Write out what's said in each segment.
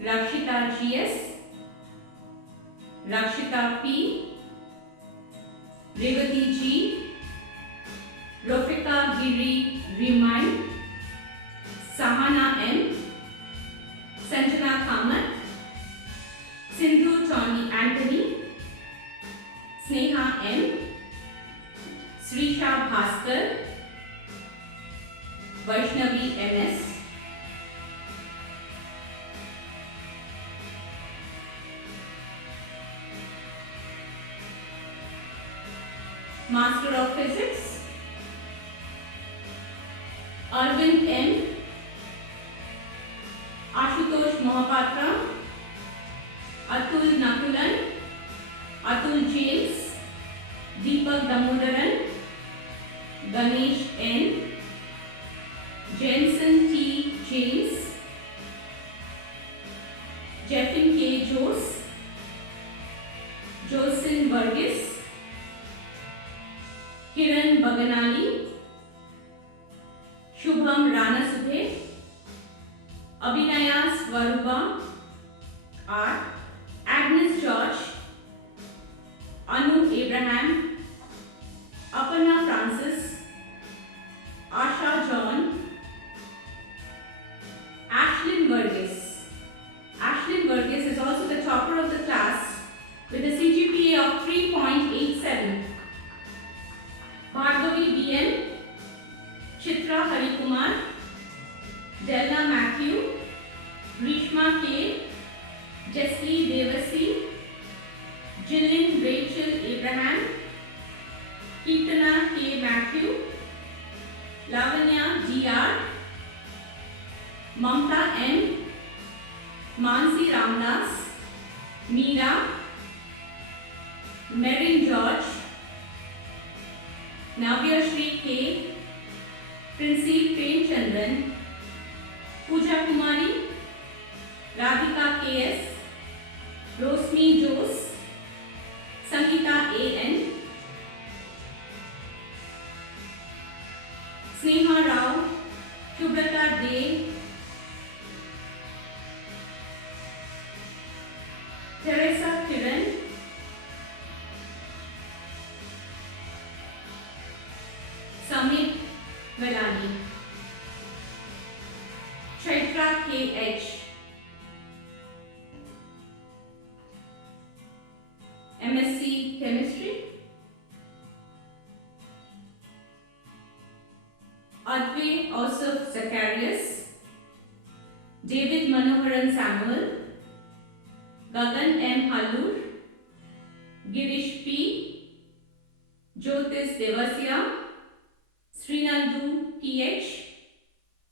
Rakshita GS, Rakshita P, Revati G, Rofika Giri Remind, Sahana M, Sanjana Kamat, Sindhu Tawny Anthony, Sneha M, Srisha Bhaskar, Vaishnavi MS, Master of Physics, Arvind M, Ashutosh Mohapatra, Atul Nakulan, Atul James, Deepak Damodaran, Ganesh N, Jensen T. James, Jeffin K. Jose, Jocelyn Burgess, Kiran Baganali, Shubham Ranasudhe, Abhinaya Swarupa R, Agnes George, Anu Abraham, Aparna Francis, Asha John, Ashlyn Burgess. Ashlyn Burgess is also the topper of the class with a CGPA of 3.87. Bhargavi BN, Chitra Harikumar, Delna Matthew, Rishma K, Jesli Devasi, Jillian Rachel Abraham, Keetana K. Matthew, Lavanya DR, Mamta N, Mansi Ramdas, Meera, Merin George, Navya Shri K, Princey Premchandran, Pooja Kumari, Radhika KS, Rosmi Jose, Sangeeta AN, Sneha Rao, Shubrata De, Teresa Kiran, Samit Velani, Chaitra KH, MSc Chemistry, Advay Osif Zacharias, David Manoharan Samuel, Gagan M. Halur, Girish P, Jyotis Devasya, Srinandu PH,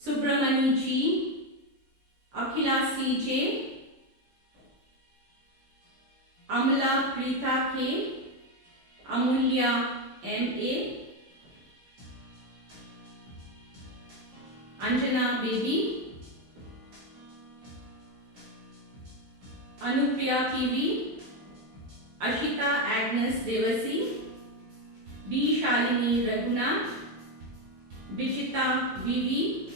Subramani G, Akhila CJ, Amala Preeta K, Amulya MA, Anjana Baby, Anupriya PV, Ashita Agnes Devasi, B. Shalini Raghunath, Vijita VV,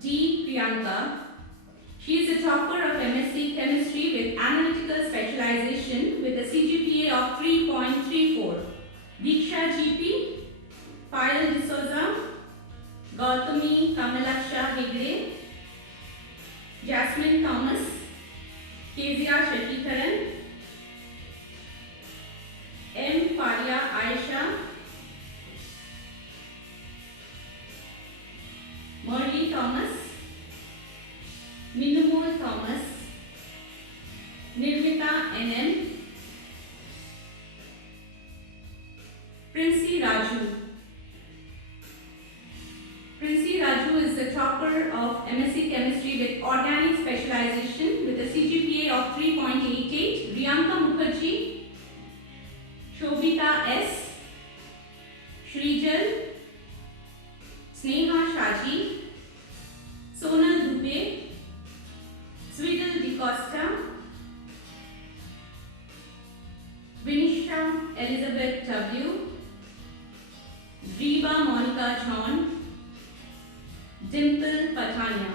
D. Priyanka. She is a topper of MSc Chemistry with Analytical Specialization with a CGPA of 3.34. Diksha GP, Payal D'Souza, Gautami Kamalaksha Hegde, Jasmine Thomas, Kezia Shetikaran, M. Faria Aisha, Murli Thomas, Minumol Thomas, Nirmita NM, Princey Raju. Princey Raju is the topper of MSc Chemistry with Organic Specialization with a CGPA of 3.88. Riyanka Mukherjee, Shobita S, Shrijal, Sneha Shaji, Sonal Dubey, Swidel DeCosta, Vinisha Elizabeth W, Reba Monica John, Dimple Patania.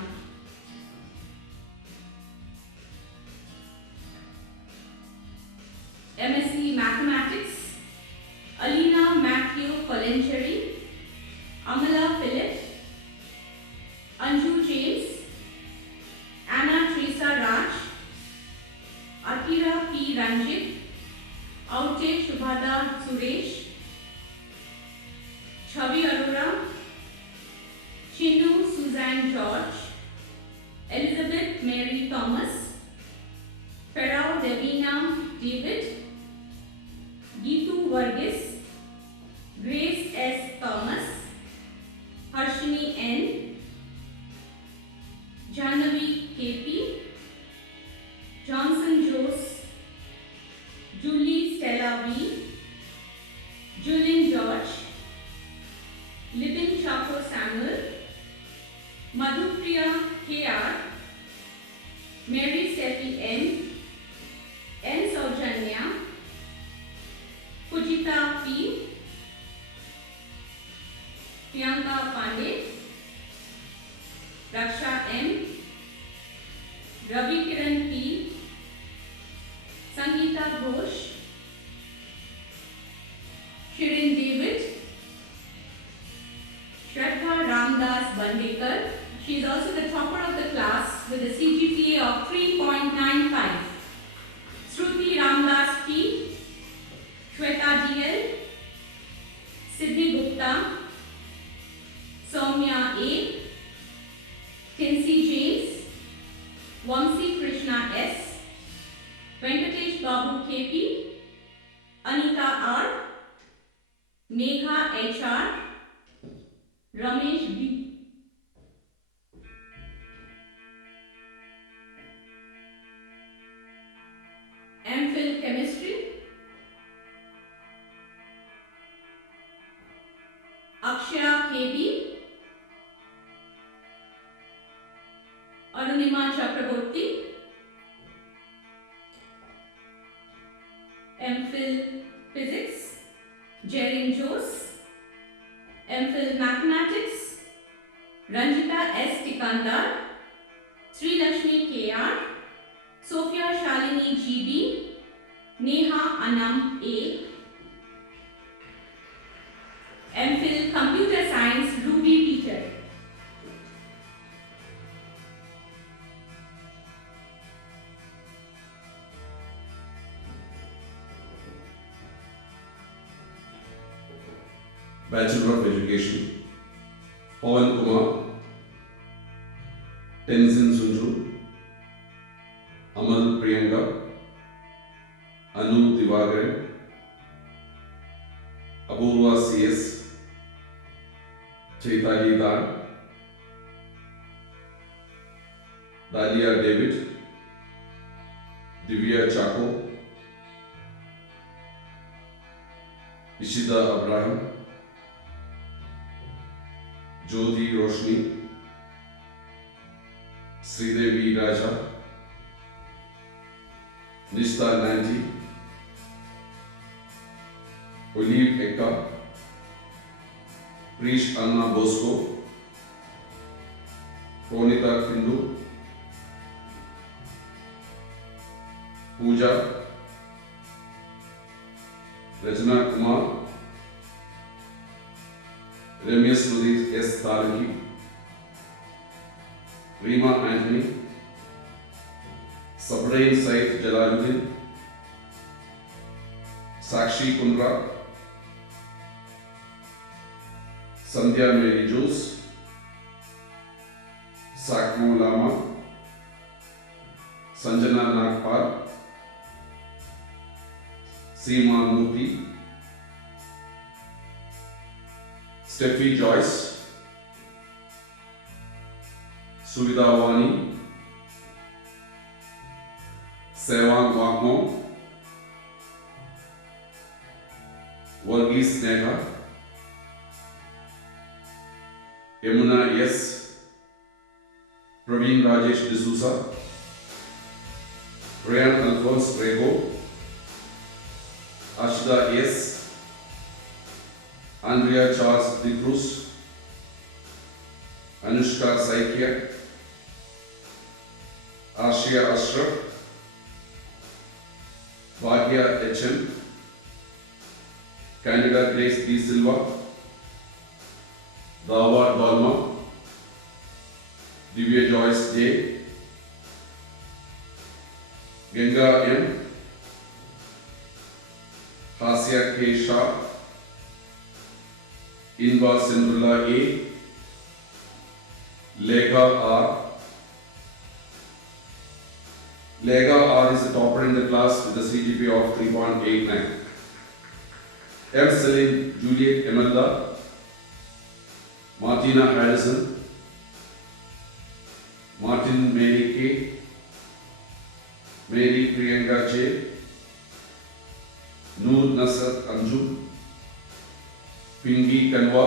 Anju James, Anna Teresa Raj, Akira P. Ranjit, Aute Shubhada Suresh, Chavi Arora, Chindu Suzanne George, Elizabeth Mary Thomas, Farao Devina David, Geetu Varghese, Grace S. Thomas, Harshini N, Jahnavi KP, Johnson Jose, Julie Stella V, Julian George, Lipin Chaco Samuel, Madhupriya KR, Mary Steffi N Saujanya, Pujita P, Priyanka Pandey, Raksha M, Ravi Kiran P, Sangeeta Ghosh, Shirin David, Shraddha Ramdas Bandekar. She is also the topper of the class with a CGPA of 3.95. Shruti Ramdas P, Shweta DL, Siddhi Gupta, Soumya A, Tinsy James, Vamsi Krishna S, Venkatesh Babu KP, Anita R, Megha HR, Ramesh B. MPhil Chemistry, Akshaya KB, Arunima Chakraborty, MPhil Physics, Jerin Jose, MPhil Mathematics, Ranjita S. Tikandar, Sri Lakshmi KR, Sophia Shalini GB, Neha Anam A, MPhil Computer Science, Ruby Peter. Bachelor of Education, Pawan Kumar, Tenzin Sunju, Amal Priyanka, Anu Divagare, Apurva CS, Chaitali Dan, Dalia David, Divya Chako, Ishida Abraham, Jyoti Roshni, Sridevi Raja, Nishta Nanji, Olive Ekka, Prish Anna Bosco, Pronita Kindu, Pooja, Rajna Kumar, Ramya Sudhir S. Talaki, Rima Anthony, Sabrain Said Jalaluddin, Sakshi Kundra, Sandhya Mary Jose, Sakmo Lama, Sanjana Nagpal, Seema Murthy, Steffi Joyce, Suvidha Wani, Sewang Wagmo, Varghese Neha, Yamuna S, Praveen Rajesh D'Souza, Ryan Alphonse Rego, Ashida S, Andrea Charles De Cruz, Anushka Saikia, Ashia Ashraf, Bhagya HM, Candida Grace D. Silva, Dawa Dalma, Divya Joyce J, Ganga M, Hasya K. Shah, Inba Sindullah A, Lega R. Lega R is a topper in the class with a CGPA of 3.89. M. Celine Juliet Emelda, Martina Harrison, Martin Mary K, Mary Priyanka J, Noor Nasrat Anju, Pingi Kanwa,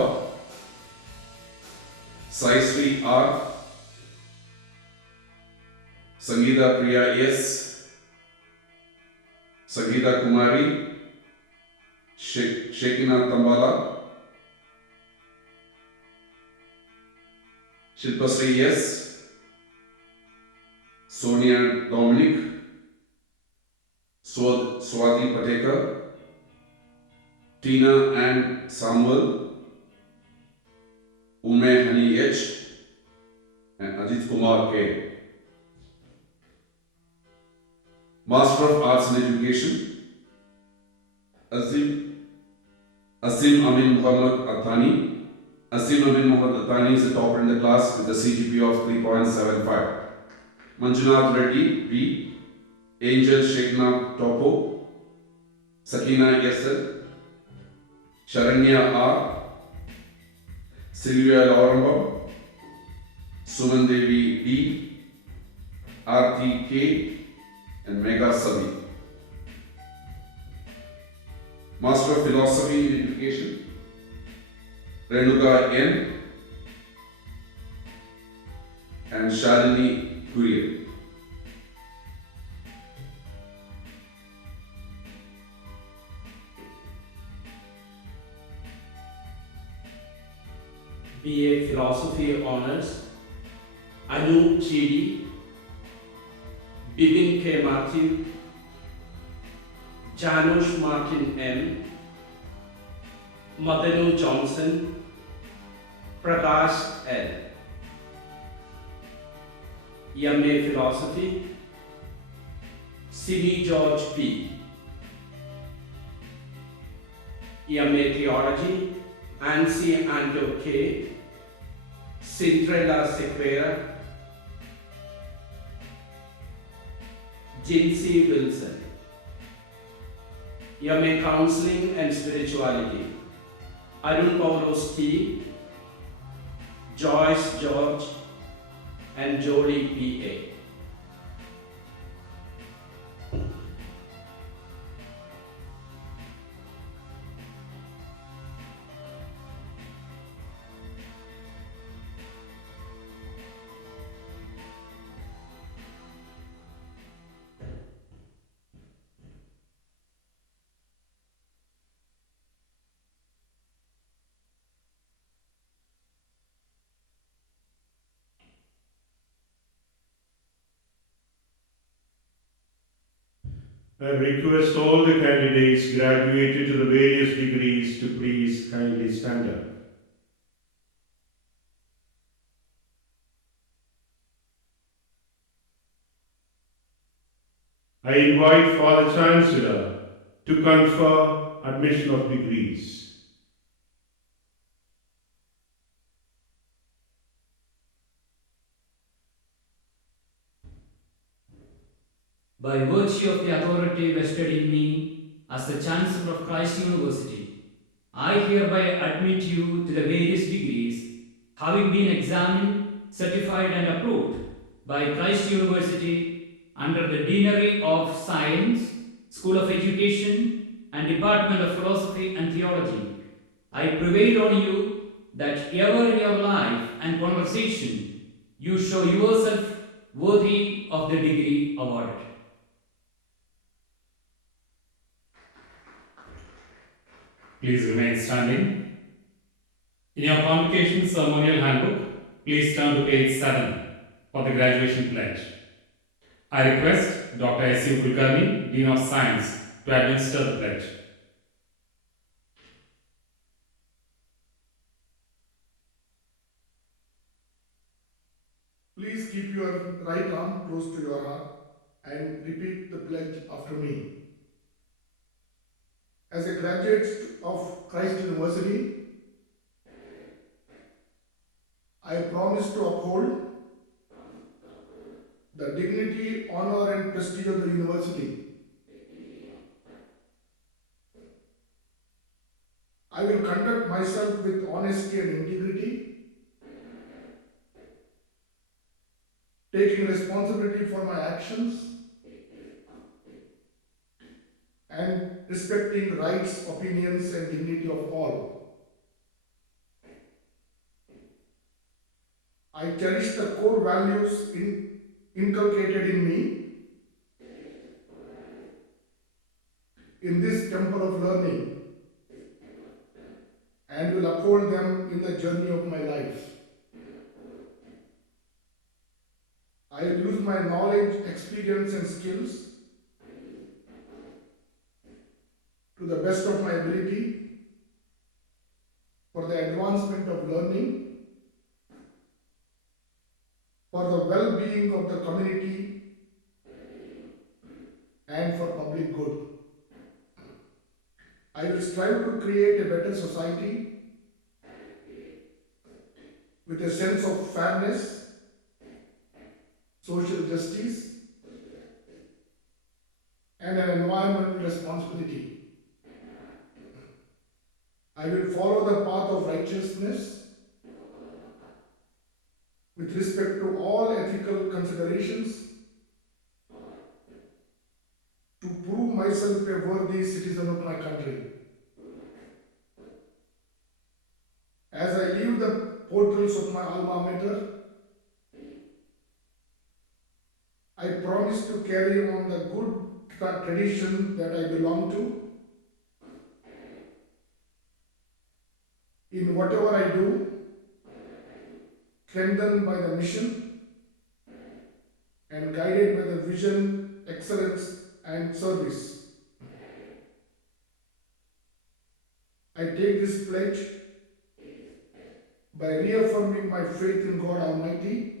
Saisri R, Sangeeta Priya S, Sangeeta Kumari, Shekina Tambala, Shilpasri S, Sonia Dominic, Swati Patekar, Tina and Samuel, Ume Hani H, and Ajit Kumar K. Master of Arts in Education, Asim Amin Muhammad Athani. Asim Amin Muhammad Athani is a topper in the class with a CGPA of 3.75. Manjunath Reddy B, Angel Shekhna Topo, Sakina Yasser, Sharanya R, Sylvia Laurambam, Suman Devi D, Aarti K, and Megha Sabi. Master of Philosophy in Education, Renuka N and Shalini Kurian. BA Philosophy Honours, Anu Chidi, Bibin K. Matthew, Janush Martin M, Madanu Johnson, Prakash L. MA Philosophy, Simi George P. MA Theology, Ansi Anto K, Cinderella Sequeira, Jinsi Wilson. MA Counseling and Spirituality, Arun Paulos T, Joyce George, and Jolie P.A. I request all the candidates graduated to the various degrees to please kindly stand up. I invite Father Chancellor to confer admission of degrees. By virtue of the authority vested in me as the Chancellor of Christ University, I hereby admit you to the various degrees, having been examined, certified, and approved by Christ University under the Deanery of Science, School of Education, and Department of Philosophy and Theology. I prevail on you that ever in your life and conversation you show yourself worthy of the degree awarded. Please remain standing. In your Convocation Ceremonial Handbook, please turn to page 7 for the graduation pledge. I request Dr. S.U. Kulkarni, Dean of Science, to administer the pledge. Please keep your right arm close to your heart and repeat the pledge after me. As a graduate of Christ University, I promise to uphold the dignity, honor, and prestige of the university. I will conduct myself with honesty and integrity, taking responsibility for my actions and respecting rights, opinions, and dignity of all. I cherish the core values inculcated in me in this temple of learning and will uphold them in the journey of my life. I will use my knowledge, experience, and skills to the best of my ability for the advancement of learning, for the well-being of the community, and for public good. I will strive to create a better society with a sense of fairness, social justice, and an environmental responsibility. I will follow the path of righteousness with respect to all ethical considerations to prove myself a worthy citizen of my country. As I leave the portals of my alma mater, I promise to carry on the good tradition that I belong to. In whatever I do, strengthened by the mission and guided by the vision, excellence, and service. I take this pledge by reaffirming my faith in God Almighty,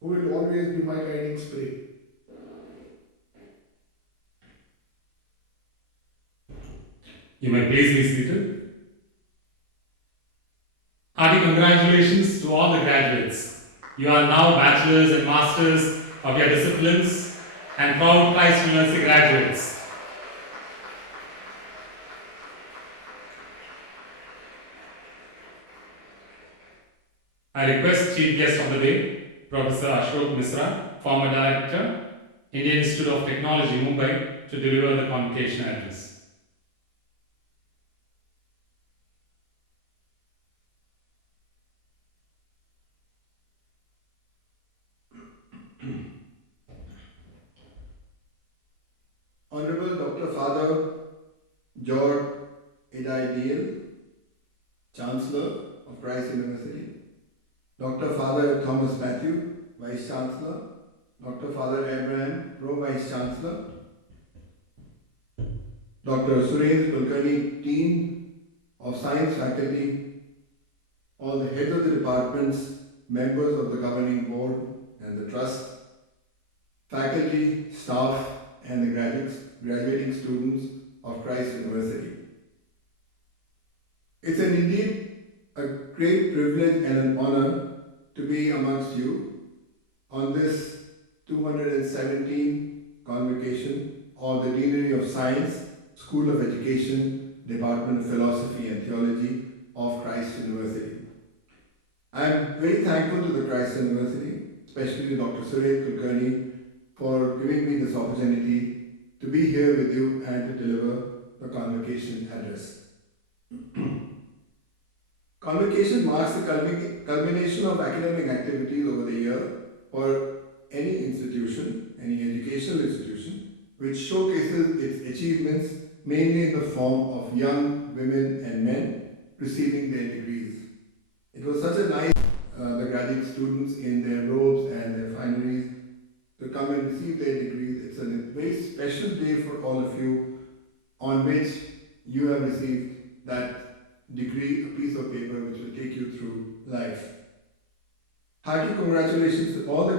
who will always be my guiding spirit. You may please be seated. Hearty congratulations to all the graduates. You are now bachelors and masters of your disciplines and proud Christ University graduates. I request Chief Guest of the Day, Professor Ashok Misra, former Director, Indian Institute of Technology, Mumbai, to deliver the convocation address. Honorable Dr. Father George Edideal, Chancellor of Christ University, Dr. Father Thomas Matthew, Vice Chancellor, Dr. Father Abraham, Pro Vice Chancellor, Dr. Surendra Kulkarni, Dean of Science Faculty, all the heads of the departments, members of the governing board and the trust, faculty, staff, and the graduating students of Christ University. It's indeed a great privilege and an honor to be amongst you on this 217 convocation of the Deanery of Science, School of Education, Department of Philosophy and Theology of Christ University. I am very thankful to the Christ University, especially to Dr. Surendra Kulkarni, for giving me this opportunity to be here with you and to deliver the convocation address. Convocation marks the culmination of academic activities over the year for any institution, any educational institution, which showcases its achievements mainly in the form of young women and men receiving their degrees. It was such a nice, the graduate students in their robes and their fineries to come and receive their degrees. It's a very special day for all of you on which you have received that degree, a piece of paper which will take you through life. Hearty congratulations to all the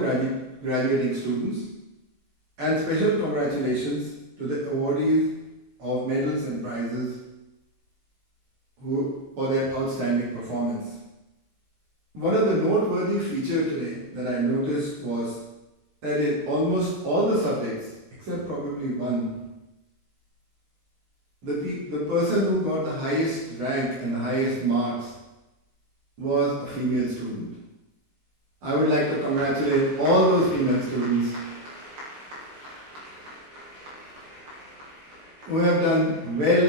graduating students, and special congratulations to the awardees of medals and prizes for their outstanding performance. One of the noteworthy features today that I noticed was that in almost all the subjects, except probably one, the person who got the highest rank and the highest marks was a female student. I would like to congratulate all those female students who have done well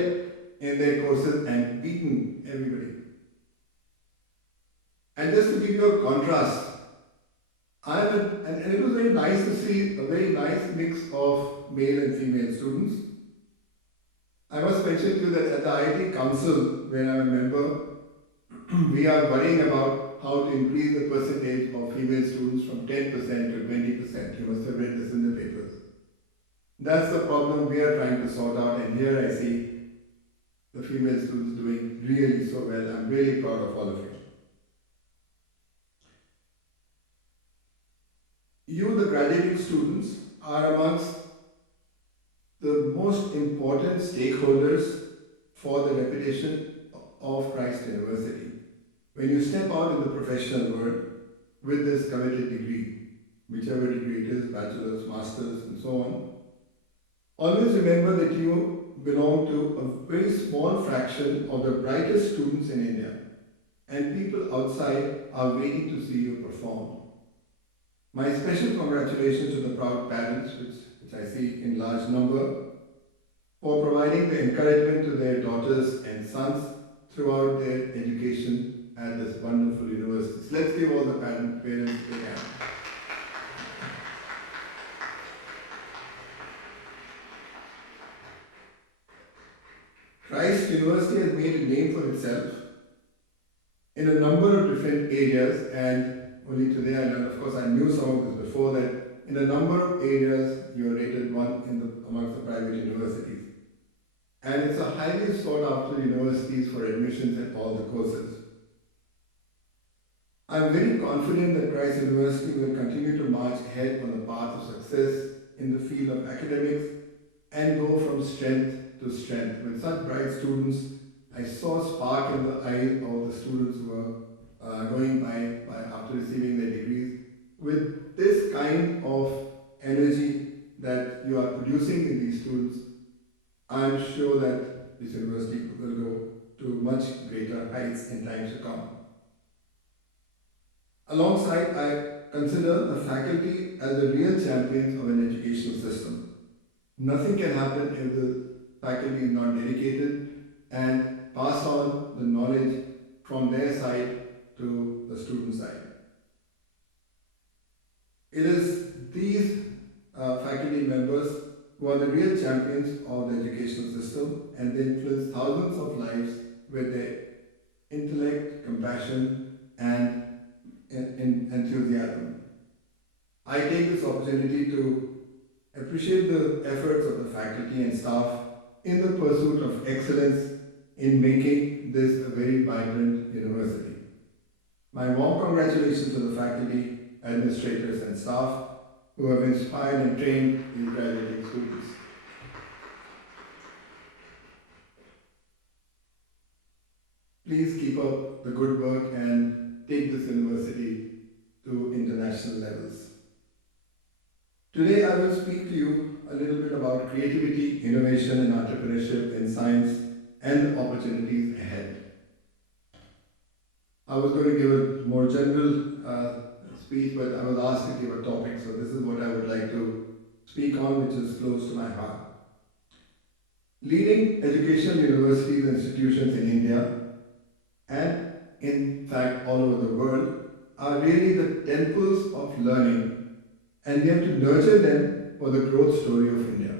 in their courses and beaten everybody. And just to give you a contrast, and it was very nice to see a very nice mix of male and female students. I must mention to you that at the IIT Council, where I'm a member, we are worrying about how to increase the percentage of female students from 10% to 20%. You must have read this in the papers. That's the problem we are trying to sort out, and here I see the female students doing really so well. I'm really proud of all of you. You, the graduating students, are amongst the most important stakeholders for the reputation of Christ University. When you step out in the professional world with this coveted degree, whichever degree it is, bachelor's, master's, and so on, always remember that you belong to a very small fraction of the brightest students in India, and people outside are waiting to see you perform. My special congratulations to the proud parents, which I see in large number, for providing the encouragement to their daughters and sons throughout their education at this wonderful university. So let's give all the parents a big hand. Christ University has made a name for itself in a number of different areas, and only today I learned, of course I knew some of this before, that in a number of areas you are rated one amongst the private universities. And it's a highly sought after universities for admissions at all the courses. I'm very confident that Christ University will continue to march ahead on the path of success in the field of academics and go from strength to strength. With such bright students, I saw a spark in the eyes of the students who were going by after receiving their degrees. With this kind of energy that you are producing in these students, I am sure that this university will go to much greater heights in times to come. Alongside, I consider the faculty as the real champions of an educational system. Nothing can happen if the faculty is not dedicated and pass on the knowledge from their side to the student side. It is these faculty members who are the real champions of the educational system, and they influence thousands of lives with their intellect, compassion, and enthusiasm. I take this opportunity to appreciate the efforts of the faculty and staff in the pursuit of excellence in making this a very vibrant university. My warm congratulations to the faculty, administrators, and staff who have inspired and trained these graduating students. Please keep up the good work and take this university to international levels. Today I will speak to you a little bit about creativity, innovation, and entrepreneurship in science and the opportunities ahead. I was going to give a more general speech, but I was asked to give a topic, so this is what I would like to speak on, which is close to my heart. Leading educational universities and institutions in India, and in fact all over the world, are really the temples of learning, and we have to nurture them for the growth story of India.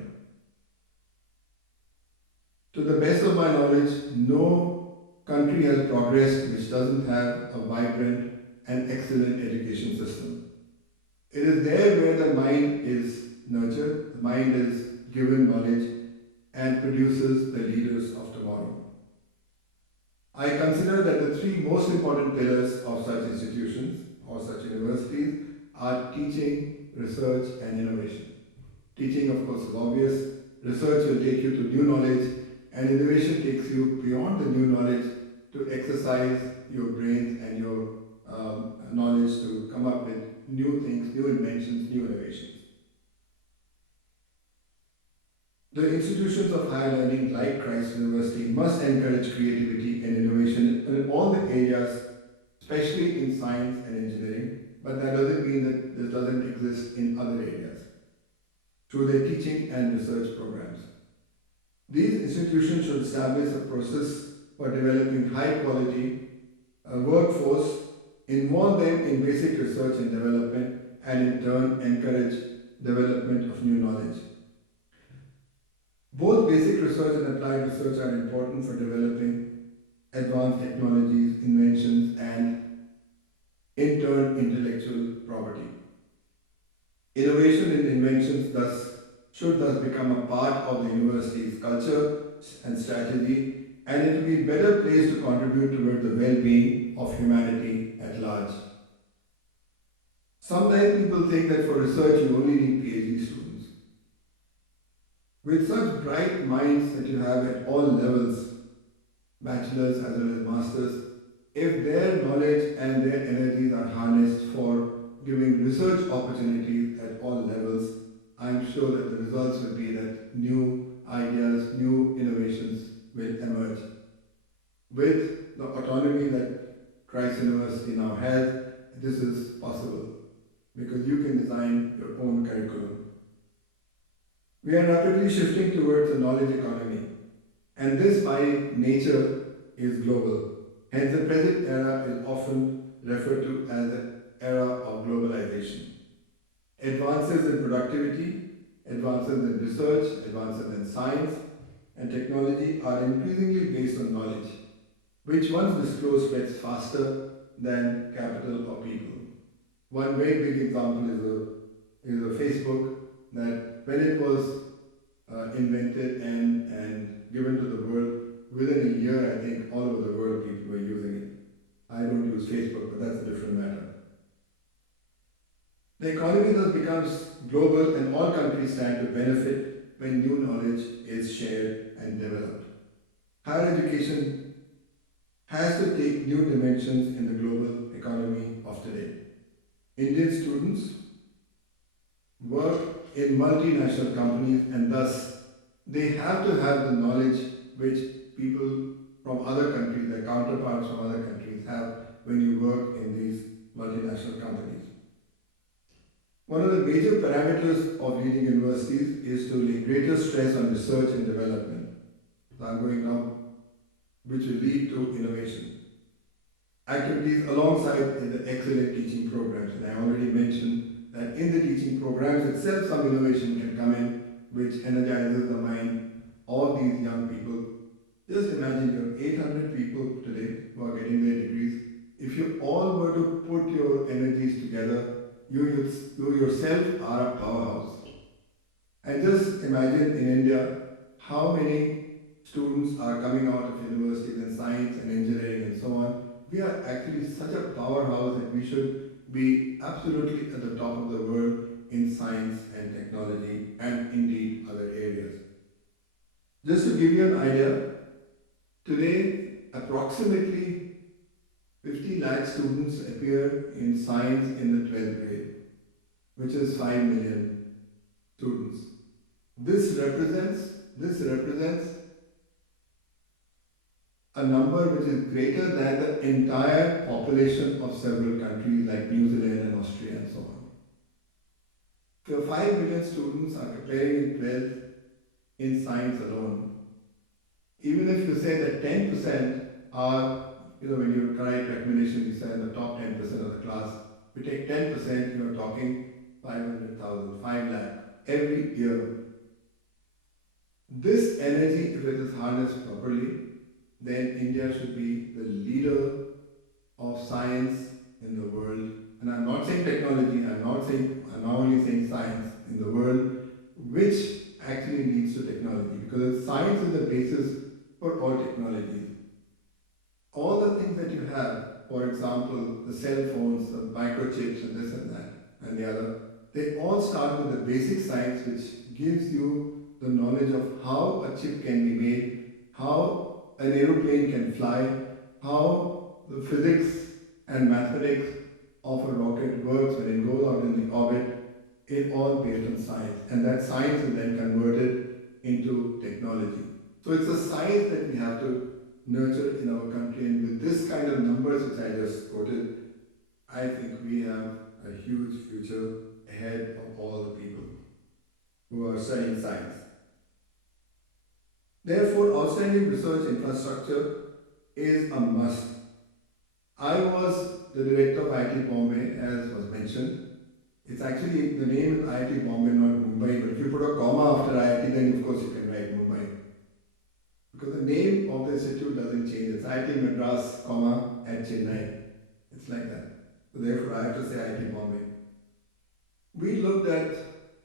To the best of my knowledge, no country has progressed which doesn't have a vibrant and excellent education system. It is there where the mind is nurtured, the mind is given knowledge and produces the leaders of tomorrow. I consider that the three most important pillars of such institutions or such universities are teaching, research, and innovation. Teaching, of course, is obvious. Research will take you to new knowledge, and innovation takes you beyond the new knowledge to exercise your brains and your knowledge to come up with new things, new inventions, new innovations. The institutions of higher learning like Christ University must encourage creativity and innovation in all the areas, especially in science and engineering, but that doesn't mean that this doesn't exist in other areas through their teaching and research programs. These institutions should establish a process for developing high quality workforce, involve them in basic research and development, and in turn encourage development of new knowledge. Both basic research and applied research are important for developing advanced technologies, inventions, and in turn intellectual property. Innovation and inventions should thus become a part of the university's culture and strategy, and it will be better placed to contribute toward the well-being of humanity at large. Sometimes people think that for research you only need PhD students. With such bright minds that you have at all levels, bachelor's as well as master's, if their knowledge and their energies are harnessed for giving research opportunities at all levels, I'm sure that the results will be that new ideas, new innovations will emerge. With the autonomy that Christ University now has, this is possible because you can design your own curriculum. We are rapidly shifting towards a knowledge economy, and this by nature is global. Hence, the present era is often referred to as the era of globalization. Advances in productivity, advances in research, advances in science and technology are increasingly based on knowledge, which once disclosed spreads faster than capital or people. One very big example is a Facebook that when it was invented and given to the world, within a year I think all over the world people were using it. I don't use Facebook, but that's a different matter. The economy thus becomes global and all countries stand to benefit when new knowledge is shared and developed. Higher education has to take new dimensions in the global economy of today. Indian students work in multinational companies and thus they have to have the knowledge which people from other countries, their counterparts from other countries have when you work in these multinational companies. One of the major parameters of leading universities is to lay greater stress on research and development. So I'm going now, which will lead to innovation. Activities alongside the excellent teaching programs. And I already mentioned that in the teaching programs itself, some innovation can come in which energizes the mind of these young people. Just imagine you're 800 people today who are getting their degrees. If you all were to put your energies together, you yourself are a powerhouse. And just imagine in India how many students are coming out of universities in science and engineering and so on. We are actually such a powerhouse that we should be absolutely at the top of the world in science and technology and indeed other areas. Just to give you an idea, today approximately 50 lakh students appear in science in the 12th grade, which is 5 million students. This represents a number which is greater than the entire population of several countries like New Zealand and Austria and so on. So 5 million students are preparing in 12th in science alone. Even if you say that 10% are, when you write recommendations, you say in the top 10% of the class, if you take 10%, you're talking 500,000, 5 lakh every year. This energy, if it is harnessed properly, then India should be the leader of science in the world. And I'm not saying technology, I'm not only saying science in the world, which actually leads to technology, because science is the basis for all technologies. All the things that you have, for example, the cell phones, the microchips and this and that, and the other, they all start with the basic science which gives you the knowledge of how a chip can be made, how an aeroplane can fly, how the physics and mathematics of a rocket works when it goes out in the orbit. It all based on science, and that science is then converted into technology. So it's a science that we have to nurture in our country, and with this kind of numbers which I just quoted, I think we have a huge future ahead of all the people who are studying science. Therefore, outstanding research infrastructure is a must. I was the director of IIT Bombay, as was mentioned. It's actually, the name is IIT Bombay, not Mumbai, but if you put a comma after IIT, then of course you can write Mumbai. Because the name of the institute doesn't change. It's IIT Madras, comma, at Chennai. It's like that. So therefore I have to say IIT Bombay. We looked at,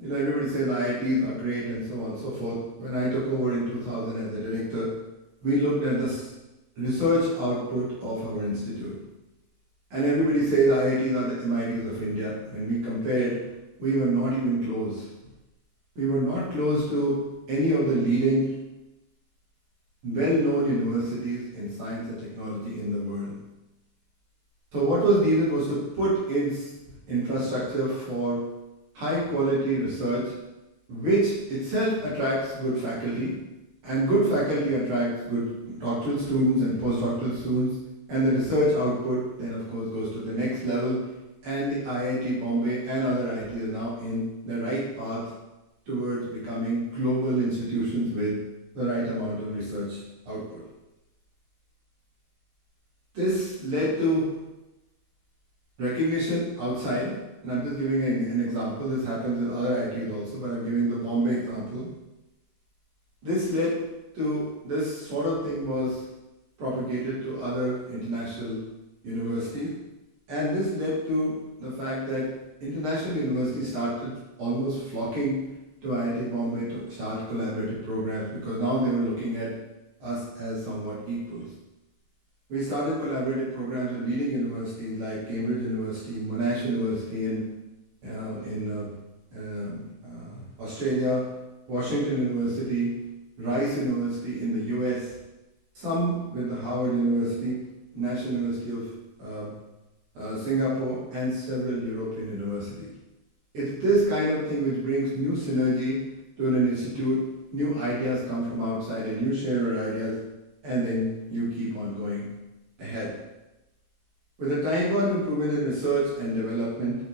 everybody says IITs are great and so on and so forth. When I took over in 2000 as the director, we looked at the research output of our institute. And everybody says IITs are the MITs of India. When we compared, we were not even close. We were not close to any of the leading, well-known universities in science and technology in the world. So what was needed was to put in infrastructure for high-quality research, which itself attracts good faculty, and good faculty attracts good doctoral students and postdoctoral students, and the research output then of course goes to the next level, and the IIT Bombay and other IITs are now in the right path towards becoming global institutions with the right amount of research output. This led to recognition outside, and I'm just giving an example. This happens with other IITs also, but I'm giving the Bombay example. This led to, this sort of thing was propagated to other international universities, and this led to the fact that international universities started almost flocking to IIT Bombay to start collaborative programs, because now they were looking at us as somewhat equals. We started collaborative programs with leading universities like Cambridge University, Monash University in Australia, Washington University, Rice University in the US, some with the Harvard University, National University of Singapore, and several European universities. It's this kind of thing which brings new synergy to an institute, new ideas come from outside, and you share your ideas, and then you keep on going ahead. With the time-bound improvement in research and development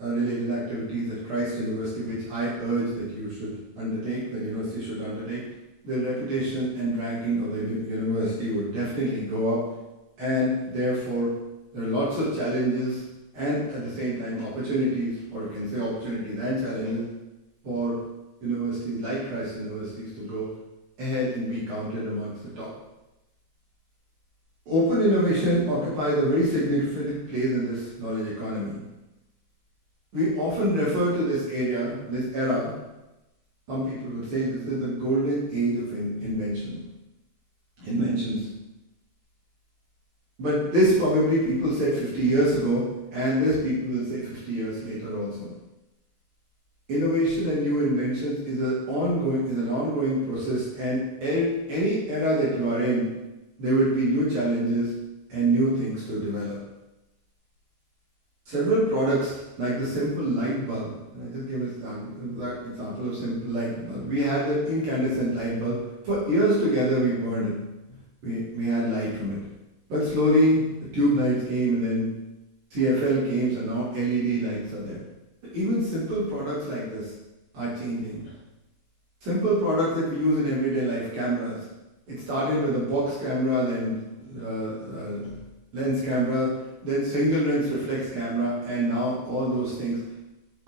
related activities at Christ University, which I urge that you should undertake, the university should undertake, the reputation and ranking of the university would definitely go up, and therefore there are lots of challenges and at the same time opportunities, or you can say opportunities and challenges for universities like Christ Universities to go ahead and be counted amongst the top. Open innovation occupies a very significant place in this knowledge economy. We often refer to this area, this era, some people would say this is the golden age of inventions. But this probably people said 50 years ago, and this people will say 50 years later also. Innovation and new inventions is an ongoing process, and any era that you are in, there will be new challenges and new things to develop. Several products like the simple light bulb, I just give an example of simple light bulb. We had the incandescent light bulb. For years together we burned it. We had light from it. But slowly the tube lights came, and then CFL came, so now LED lights are there. Even simple products like this are changing. Simple products that we use in everyday life, cameras. It started with a box camera, then lens camera, then single lens reflex camera, and now all those things.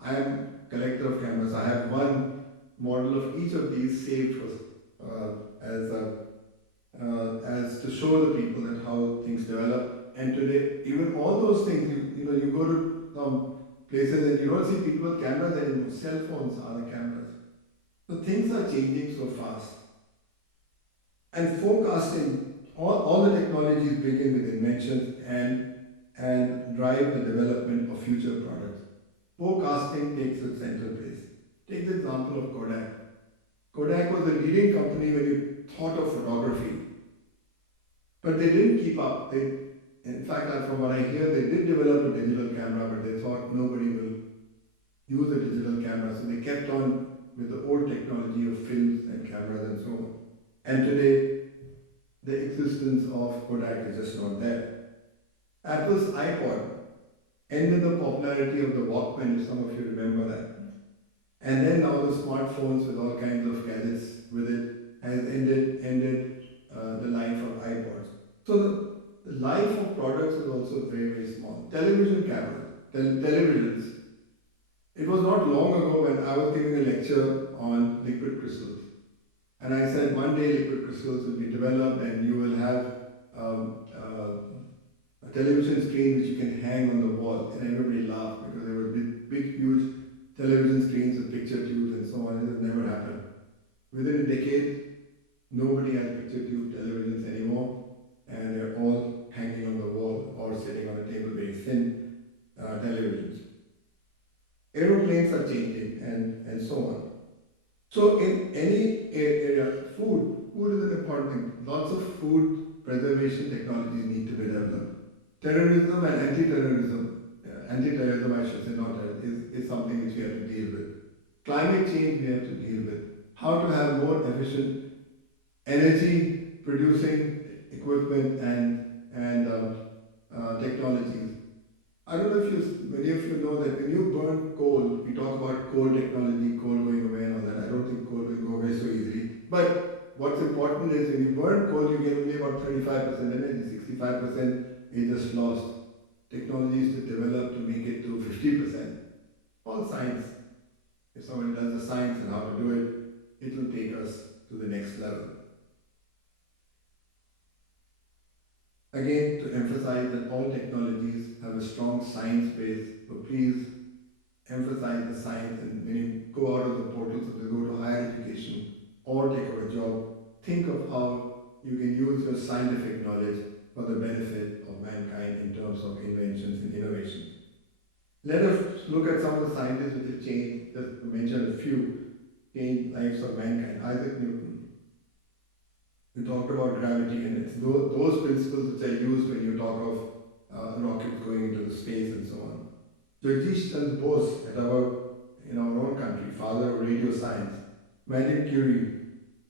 I am a collector of cameras. I have one model of each of these saved as to show the people that how things develop. And today, even all those things, you go to some places and you don't see people with cameras anymore. Cell phones are the cameras. So things are changing so fast. And forecasting, all the technologies begin with inventions and drive the development of future products. forecasting takes its central place. Take the example of Kodak. Kodak was the leading company when you thought of photography, but they didn't keep up. In fact, from what I hear, they did develop a digital camera, but they thought nobody will use a digital camera, so they kept on with the old technology of films and cameras and so on. And today, the existence of Kodak is just not there. Apple's iPod ended the popularity of the Walkman, if some of you remember that. And then now the smartphones with all kinds of gadgets with it has ended the life of iPods. So the life of products is also very, very small. Television cameras, televisions. It was not long ago when I was giving a lecture on liquid crystals. And I said one day liquid crystals will be developed and you will have a television screen which you can hang on the wall. And everybody laughed because there were big huge television screens with picture tubes and so on. It has never happened. Within a decade, nobody has picture tube televisions anymore, and they're all hanging on the wall or sitting on a table, very thin televisions. Aeroplanes are changing and so on. So in any area, food is an important thing. Lots of food preservation technologies need to be developed. Terrorism and anti-terrorism I should say, not terrorism, is something which we have to deal with. Climate change we have to deal with. How to have more efficient energy producing equipment and technologies. I don't know if many of you know that when you burn coal, we talk about coal technology, coal going away and all that. I don't think coal will go away so easily. But what's important is when you burn coal, you get only about 35% energy, 65% is just lost. Technologies to develop to make it to 50%. All science. If somebody does the science and how to do it, it will take us to the next level. Again, to emphasize that all technologies have a strong science base, so please emphasize the science, and when you go out of the portals, if you go to higher education or take up a job, think of how you can use your scientific knowledge for the benefit of mankind in terms of inventions and innovations. Let us look at some of the scientists which have changed, just to mention a few, changed lives of mankind. Isaac Newton. We talked about gravity, and it's those principles which are used when you talk of rockets going into the space and so on. Jagdish Chandra Bose in our own country, father of radio science. Marie Curie,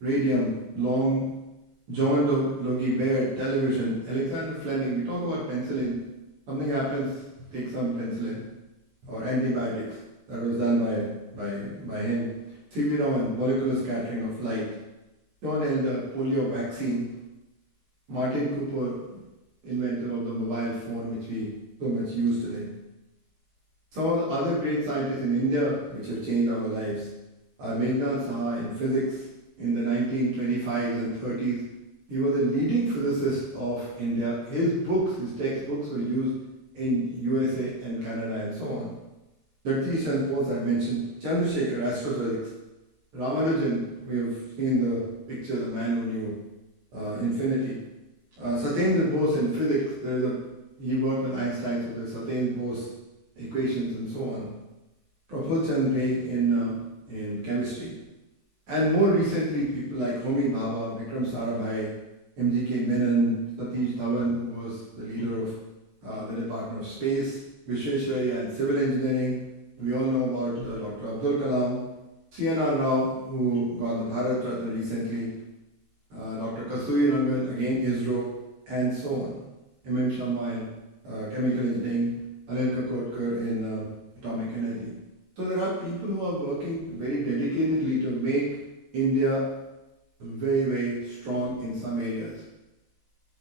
radium, long, John Logie Baird, television, Alexander Fleming. We talk about penicillin. Something happens, take some penicillin or antibiotics. That was done by him. C.V. Raman, molecular scattering of light. John Elder, polio vaccine. Martin Cooper, inventor of the mobile phone, which we so much use today. Some of the other great scientists in India which have changed our lives are Meghnad Saha in physics in the 1925s and 30s. He was a leading physicist of India. His books, his textbooks were used in USA and Canada and so on. Jagdish Chandra Bose I mentioned, Chandrasekhar, astrophysics, Ramanujan, we have seen the picture, the man who knew infinity. Satyendra Bose in physics, he worked with Einstein with the Satyendra Bose equations and so on. Praful Chandra Ray in chemistry. And more recently, people like Homi Bhabha, Vikram Sarabhai, M.G.K. Menon, Satish Dhawan, who was the leader of the Department of Space, Vishweshwarya and civil engineering. We all know about Dr. Abdul Kalam, C.N.R. Rao, who got the Bharat Ratna recently, Dr. Kasturi Rangan, again ISRO, and so on. M.M. Sharma in chemical engineering, Anil Kakodkar in atomic energy. So there are people who are working very dedicatedly to make India very, very strong in some areas.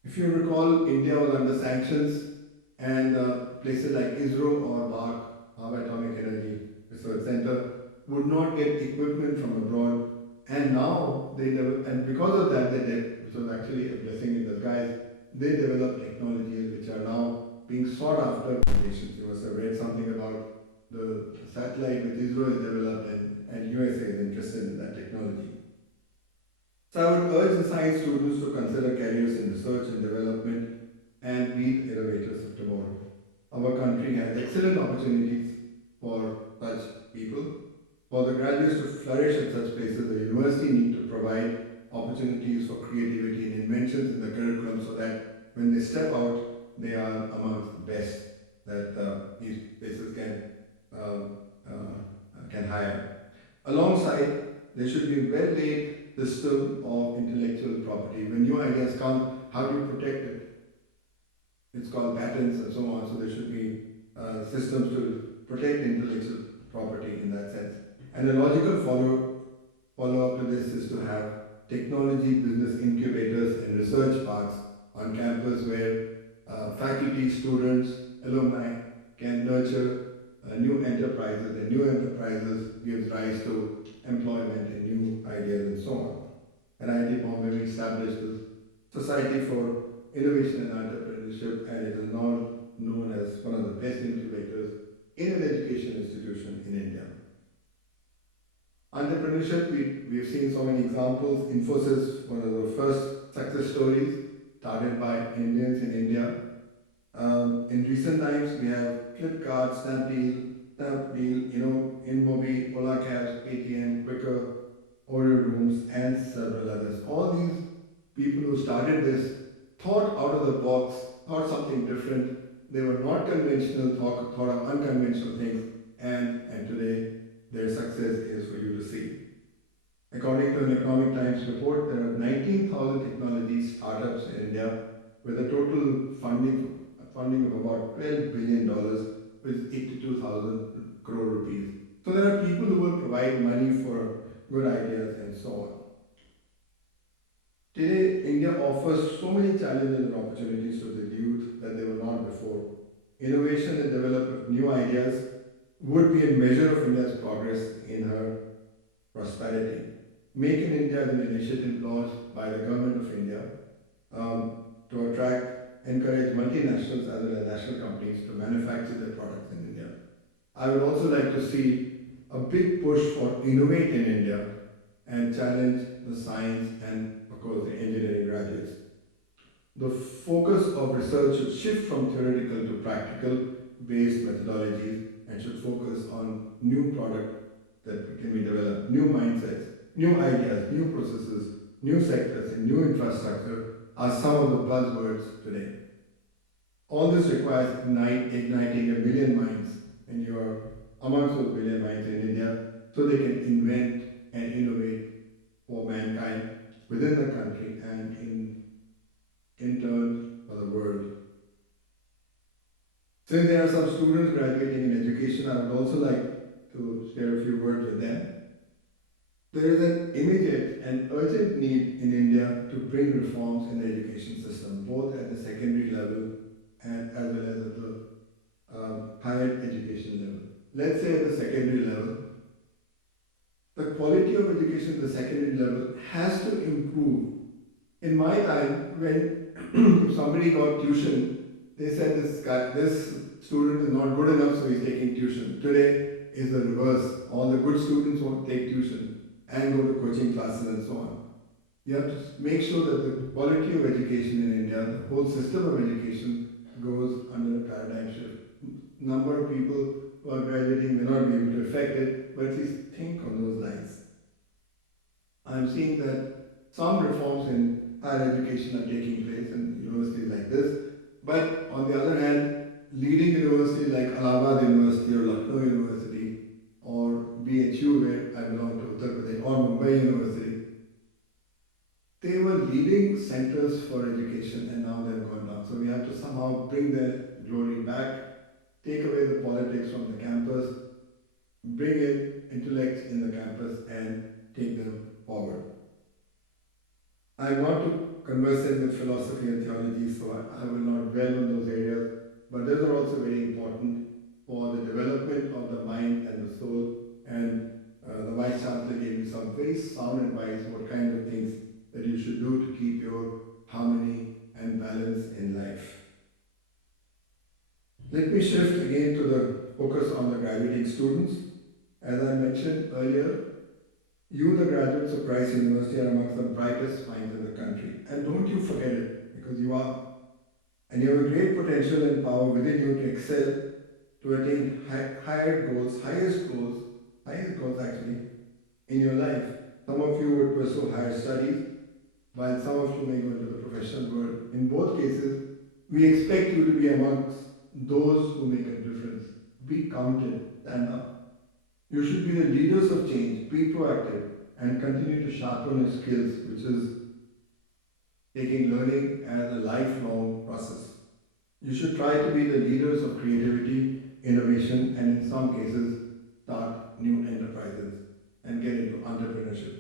If you recall, India was under sanctions, and places like ISRO or BARC, Bhabha Atomic Energy Research Center, would not get equipment from abroad, and now and because of that, which was actually a blessing in disguise, they developed technologies which are now being sought after by nations. You must have read something about the satellite which ISRO has developed, and USA is interested in that technology. So I would urge the science students to consider careers in research and development and be the innovators of tomorrow. Our country has excellent opportunities for such people. For the graduates to flourish at such places, the university need to provide opportunities for creativity and inventions in the curriculum so that when they step out, they are amongst the best that these places can hire. Alongside, there should be a well-laid system of intellectual property. When new ideas come, how do you protect it? It's called patents and so on, so there should be systems to protect intellectual property in that sense. And a logical follow-up to this is to have technology business incubators and research parks on campus where faculty, students, alumni can nurture new enterprises, and new enterprises gives rise to employment and new ideas and so on. And IIT Bombay will establish the Society for Innovation and Entrepreneurship, and it is now known as one of the best incubators in an education institution in India. Entrepreneurship, we've seen so many examples. Infosys, one of the first success stories, started by Indians in India. In recent times, we have Flipkart, Snapdeal, InMobi, Ola Cabs, Paytm, Quicker, Order Rooms, and several others. All these people who started this thought out of the box, thought something different. They were not conventional, thought of unconventional things, and today their success is for you to see. According to an Economic Times report, there are 19,000 technology startups in India with a total funding of about $12 billion, which is 82,000 crore rupees. So there are people who will provide money for good ideas and so on. Today, India offers so many challenges and opportunities to the youth that they were not before. Innovation and development of new ideas would be a measure of India's progress in her prosperity. Make in India is an initiative launched by the government of India to encourage multinationals as well as national companies to manufacture their products in India. I would also like to see a big push for innovate in India and challenge the science and, of course, the engineering graduates. The focus of research should shift from theoretical to practical-based methodologies and should focus on new product that can be developed, new mindsets, new ideas, new processes, new sectors, and new infrastructure are some of the buzzwords today. All this requires igniting a million minds, and you are amongst those billion minds in India, so they can invent and innovate for mankind within the country and in turn for the world. Since there are some students graduating in education, I would also like to share a few words with them. There is an immediate and urgent need in India to bring reforms in the education system, both at the secondary level and as well as at the higher education level. Let's say at the secondary level, the quality of education at the secondary level has to improve. In my time, when if somebody got tuition, they said this student is not good enough, so he's taking tuition. Today is the reverse. All the good students won't take tuition and go to coaching classes and so on. You have to make sure that the quality of education in India, the whole system of education, goes under a paradigm shift. Number of people who are graduating may not be able to affect it, but at least think on those lines. I'm seeing that some reforms in higher education are taking place in universities like this, but on the other hand, leading universities like Allahabad University or Lucknow University or BHU, where I belong to Uttar Pradesh, or Mumbai University, they were leading centers for education and now they've gone down. So we have to somehow bring their glory back, take away the politics from the campus, bring in intellects in the campus and take them forward. I'm not too conversant with philosophy and theology, so I will not dwell on those areas, but those are also very important for the development of the mind and the soul, and the Vice Chancellor gave me some very sound advice what kind of things that you should do to keep your harmony and balance in life. Let me shift again to the focus on the graduating students. As I mentioned earlier, you, the graduates of Christ University, are amongst the brightest minds in the country. And don't you forget it, because you are. And you have a great potential and power within you to excel, to to attain highest goals actually in your life. Some of you would pursue higher studies, while some of you may go into the professional world. In both cases, we expect you to be amongst those who make a difference. Be counted, stand up. You should be the leaders of change, be proactive, and continue to sharpen your skills, which is taking learning as a lifelong process. You should try to be the leaders of creativity, innovation, and in some cases, start new enterprises and get into entrepreneurship.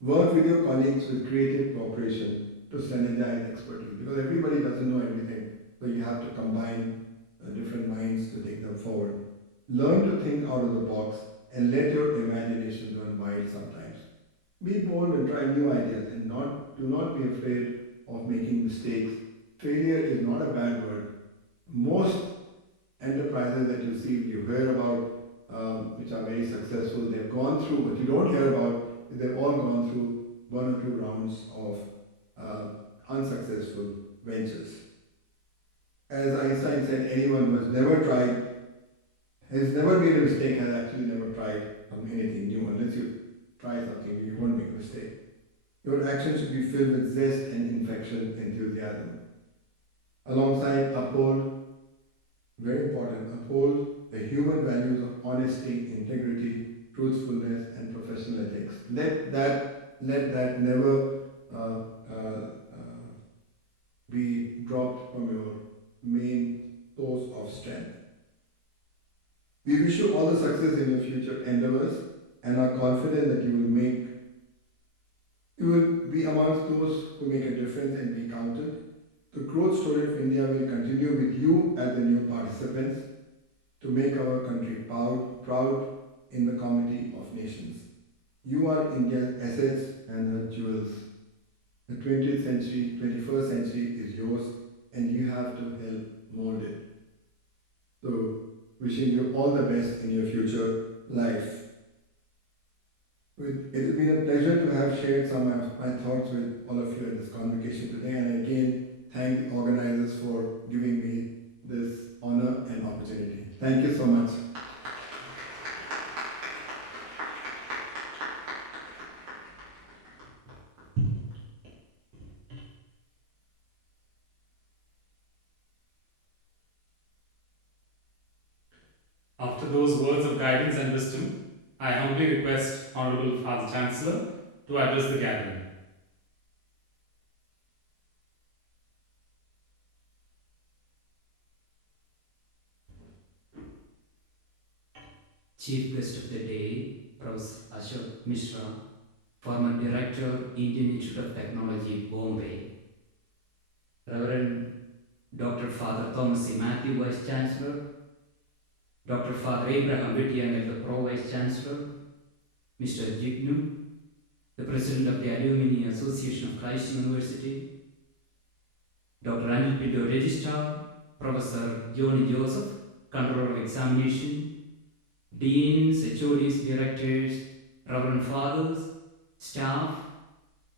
Work with your colleagues with creative cooperation to synergize expertise, because everybody doesn't know everything, so you have to combine different minds to take them forward. Learn to think out of the box and let your imagination run wild sometimes. Be bold and try new ideas, and do not be afraid of making mistakes. Failure is not a bad word. Most enterprises that you hear about, which are very successful, they've gone through, what you don't hear about is they've all gone through one or two rounds of unsuccessful ventures. As Einstein said, anyone who has never made a mistake has actually never tried anything new. Unless you try something, you won't make a mistake. Your actions should be filled with zest and infectious enthusiasm. Alongside, very important, uphold the human values of honesty, integrity, truthfulness, and professional ethics. Let that never be dropped from your main source of strength. We wish you all the success in your future endeavors and are confident that you will be amongst those who make a difference and be counted. The growth story of India will continue with you as the new participants to make our country proud in the comity of nations. You are India's assets and her jewels. The 20th century, 21st century is yours, and you have to help mold it. So, wishing you all the best in your future life. It has been a pleasure to have shared some of my thoughts with all of you at this convocation today, and again, thank the organizers for giving me this honor and opportunity. Thank you so much. After those words of guidance and wisdom, I humbly request Honorable Father Chancellor to address the gathering. Chief guest of the day, Professor Ashok Mishra, former Director, Indian Institute of Technology, Bombay. Reverend Dr. Father Thomas E. Matthew, Vice Chancellor. Dr. Father Abraham Whittier, the Pro Vice Chancellor. Mr. Jignu, the President of the Alumni Association of Christ University. Dr. Anil Pinto, Registrar. Professor Joni Joseph, Controller of Examination. Deans, HODs, Directors, Reverend Fathers, staff,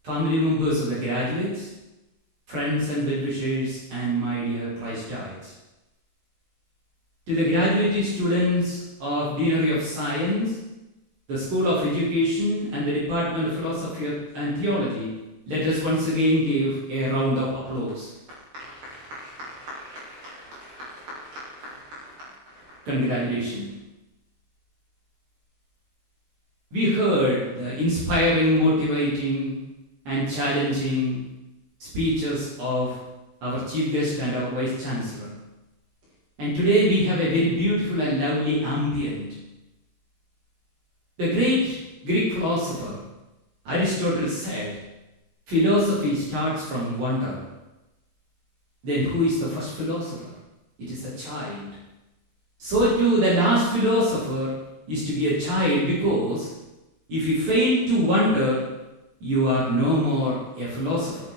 family members of the graduates, friends and well-wishers, and my dear Christites. To the graduating students of Deanery of Science, the School of Education, and the Department of Philosophy and Theology, let us once again give a round of applause. Congratulations. We heard the inspiring, motivating, and challenging speeches of our Chief Guest and our Vice Chancellor. And today we have a very beautiful and lovely ambient. The great Greek philosopher Aristotle said, philosophy starts from wonder. Then who is the first philosopher? It is a child. So too the last philosopher is to be a child, because if you fail to wonder, you are no more a philosopher.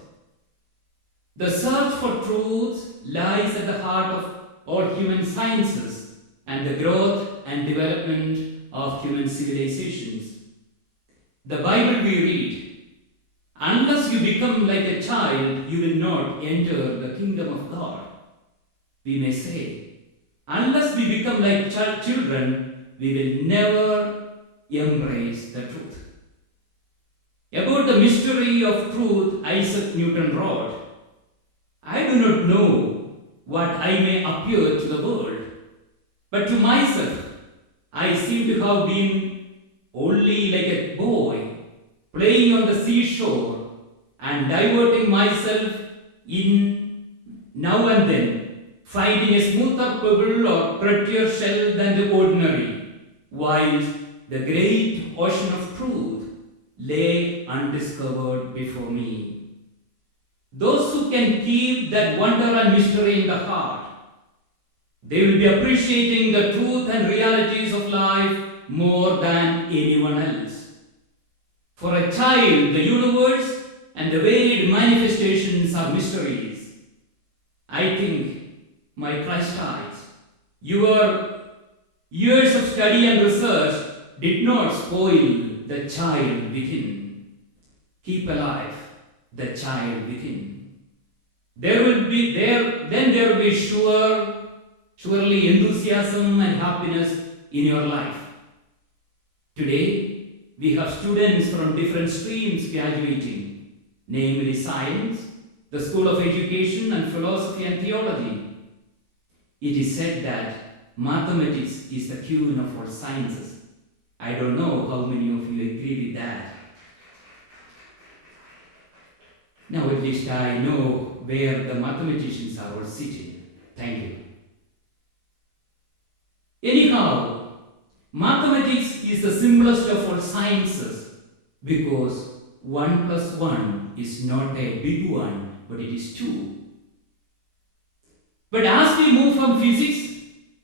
The search for truth lies at the heart of all human sciences and the growth and development of human civilizations. The Bible we read, unless you become like a child, you will not enter the kingdom of God. We may say, Unless we become like children, we will never embrace the truth. About the mystery of truth Isaac Newton wrote, I do not know what I may appear to the world, but to myself I seem to have been only like a boy playing on the seashore and diverting myself in now and then, finding a smoother pebble or prettier shell than the ordinary, whilst the great ocean of truth lay undiscovered before me. Those who can keep that wonder and mystery in the heart, they will be appreciating the truth and realities of life more than anyone else. For a child, the universe and the varied manifestations are mysteries. I think, my Christites, your years of study and research did not spoil the child within. Keep alive the child within. There will be surely enthusiasm and happiness in your life. Today, we have students from different streams graduating, namely science, the School of Education, and philosophy and theology. It is said that mathematics is the queen of all sciences. I don't know how many of you agree with that. Now at least I know where the mathematicians are all sitting. Thank you. Anyhow, mathematics is the simplest of all sciences because 1 plus 1 is not a big one, but it is 2. But as we move from physics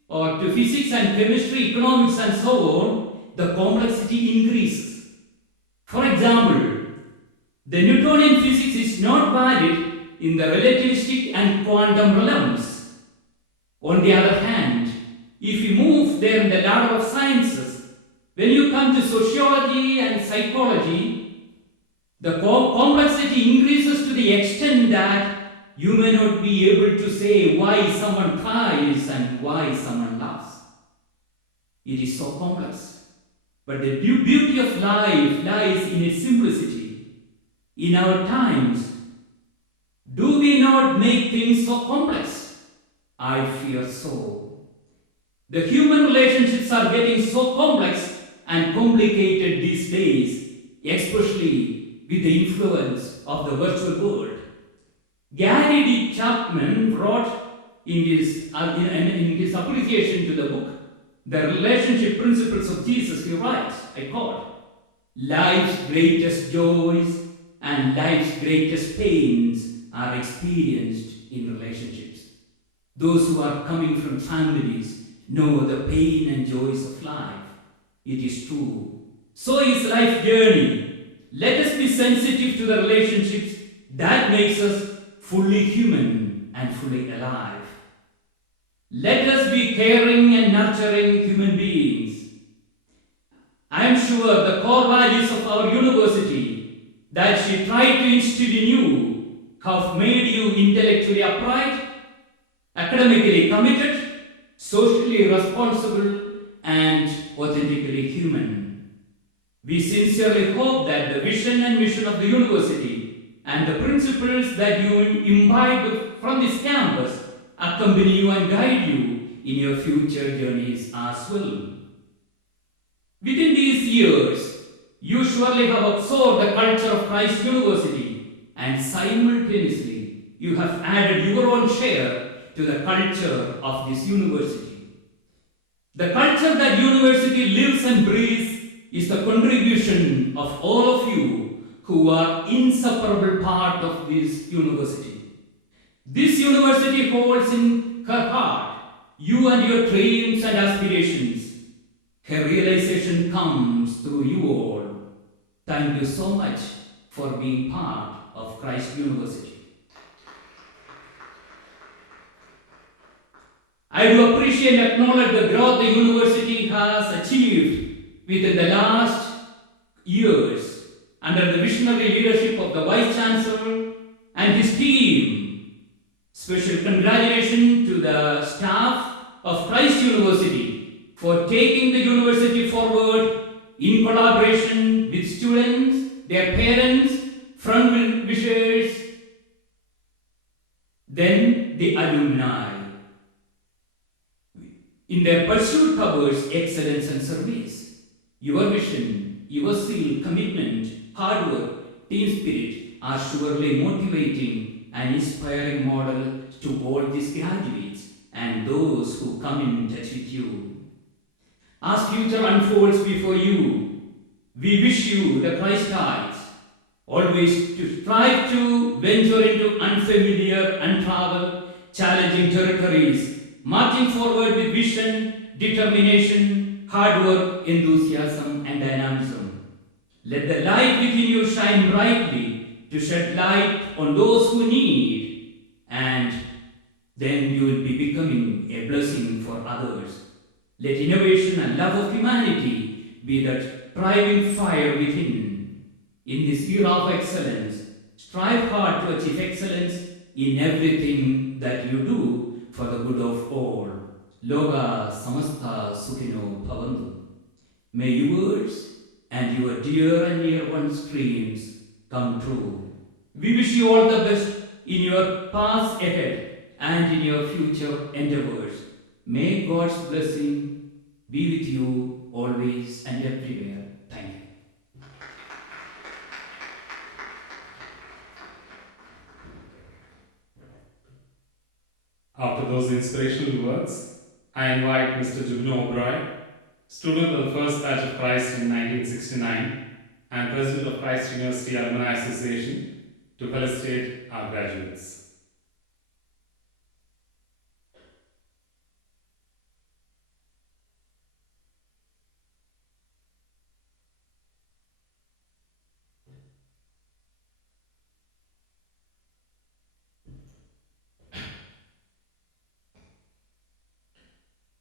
to physics and chemistry, economics and so on, the complexity increases. For example, the Newtonian physics is not valid in the relativistic and quantum realms. On the other hand, if you move there in the ladder of sciences, when you come to sociology and psychology, the complexity increases to the extent that you may not be able to say why someone cries and why someone laughs. It is so complex. But the beauty of life lies in its simplicity. In our times, do we not make things so complex? I fear so. The human relationships are getting so complex and complicated these days, especially with the influence of the virtual world. Gary D. Chapman wrote in his application to the book, The Relationship Principles of Jesus, he writes, I quote, life's greatest joys and life's greatest pains are experienced in relationships. Those who are coming from families know the pain and joys of life. It is true. So is life journey. Let us be sensitive to the relationships that makes us fully human and fully alive. Let us be caring and nurturing human beings. I am sure the core values of our university that she tried to instill in you have made you intellectually upright, academically committed, socially responsible, and authentically human. We sincerely hope that the vision and mission of the university and the principles that you imbibe from this campus accompany you and guide you in your future journeys as well. Within these years, you surely have absorbed the culture of Christ University, and simultaneously you have added your own share to the culture of this university. The culture that university lives and breathes is the contribution of all of you who are inseparable part of this university. This university holds in her heart you and your dreams and aspirations. Her realization comes through you all. Thank you so much for being part of Christ University. I do appreciate and acknowledge the growth the university has achieved within the last years under the visionary leadership of the Vice Chancellor and his team. Special congratulations to the staff of Christ University for taking the university forward in collaboration with students, their parents, front wishers, then the alumni in their pursuit towards excellence and service. Your vision, your zeal, commitment, hard work, team spirit are surely motivating and inspiring model to all these graduates and those who come in touch with you. As future unfolds before you, we wish you the Christ eyes, always to strive to venture into unfamiliar, untraveled, challenging territories, marching forward with vision, determination, hard work, enthusiasm, and dynamism. Let the light within you shine brightly to shed light on those who need, and then you will be becoming a blessing for others. Let innovation and love of humanity be that driving fire within. In this era of excellence, strive hard to achieve excellence in everything that you do for the good of all. Loga samastha sukhino bhavantu. May yours and your dear and near ones' dreams come true. We wish you all the best in your path ahead and in your future endeavors. May God's blessing be with you always and everywhere. Thank you. After those inspirational words, I invite Mr. Jubno O'Brien, student of the first batch of Christ in 1969 and president of Christ University Alumni Association, to felicitate our graduates.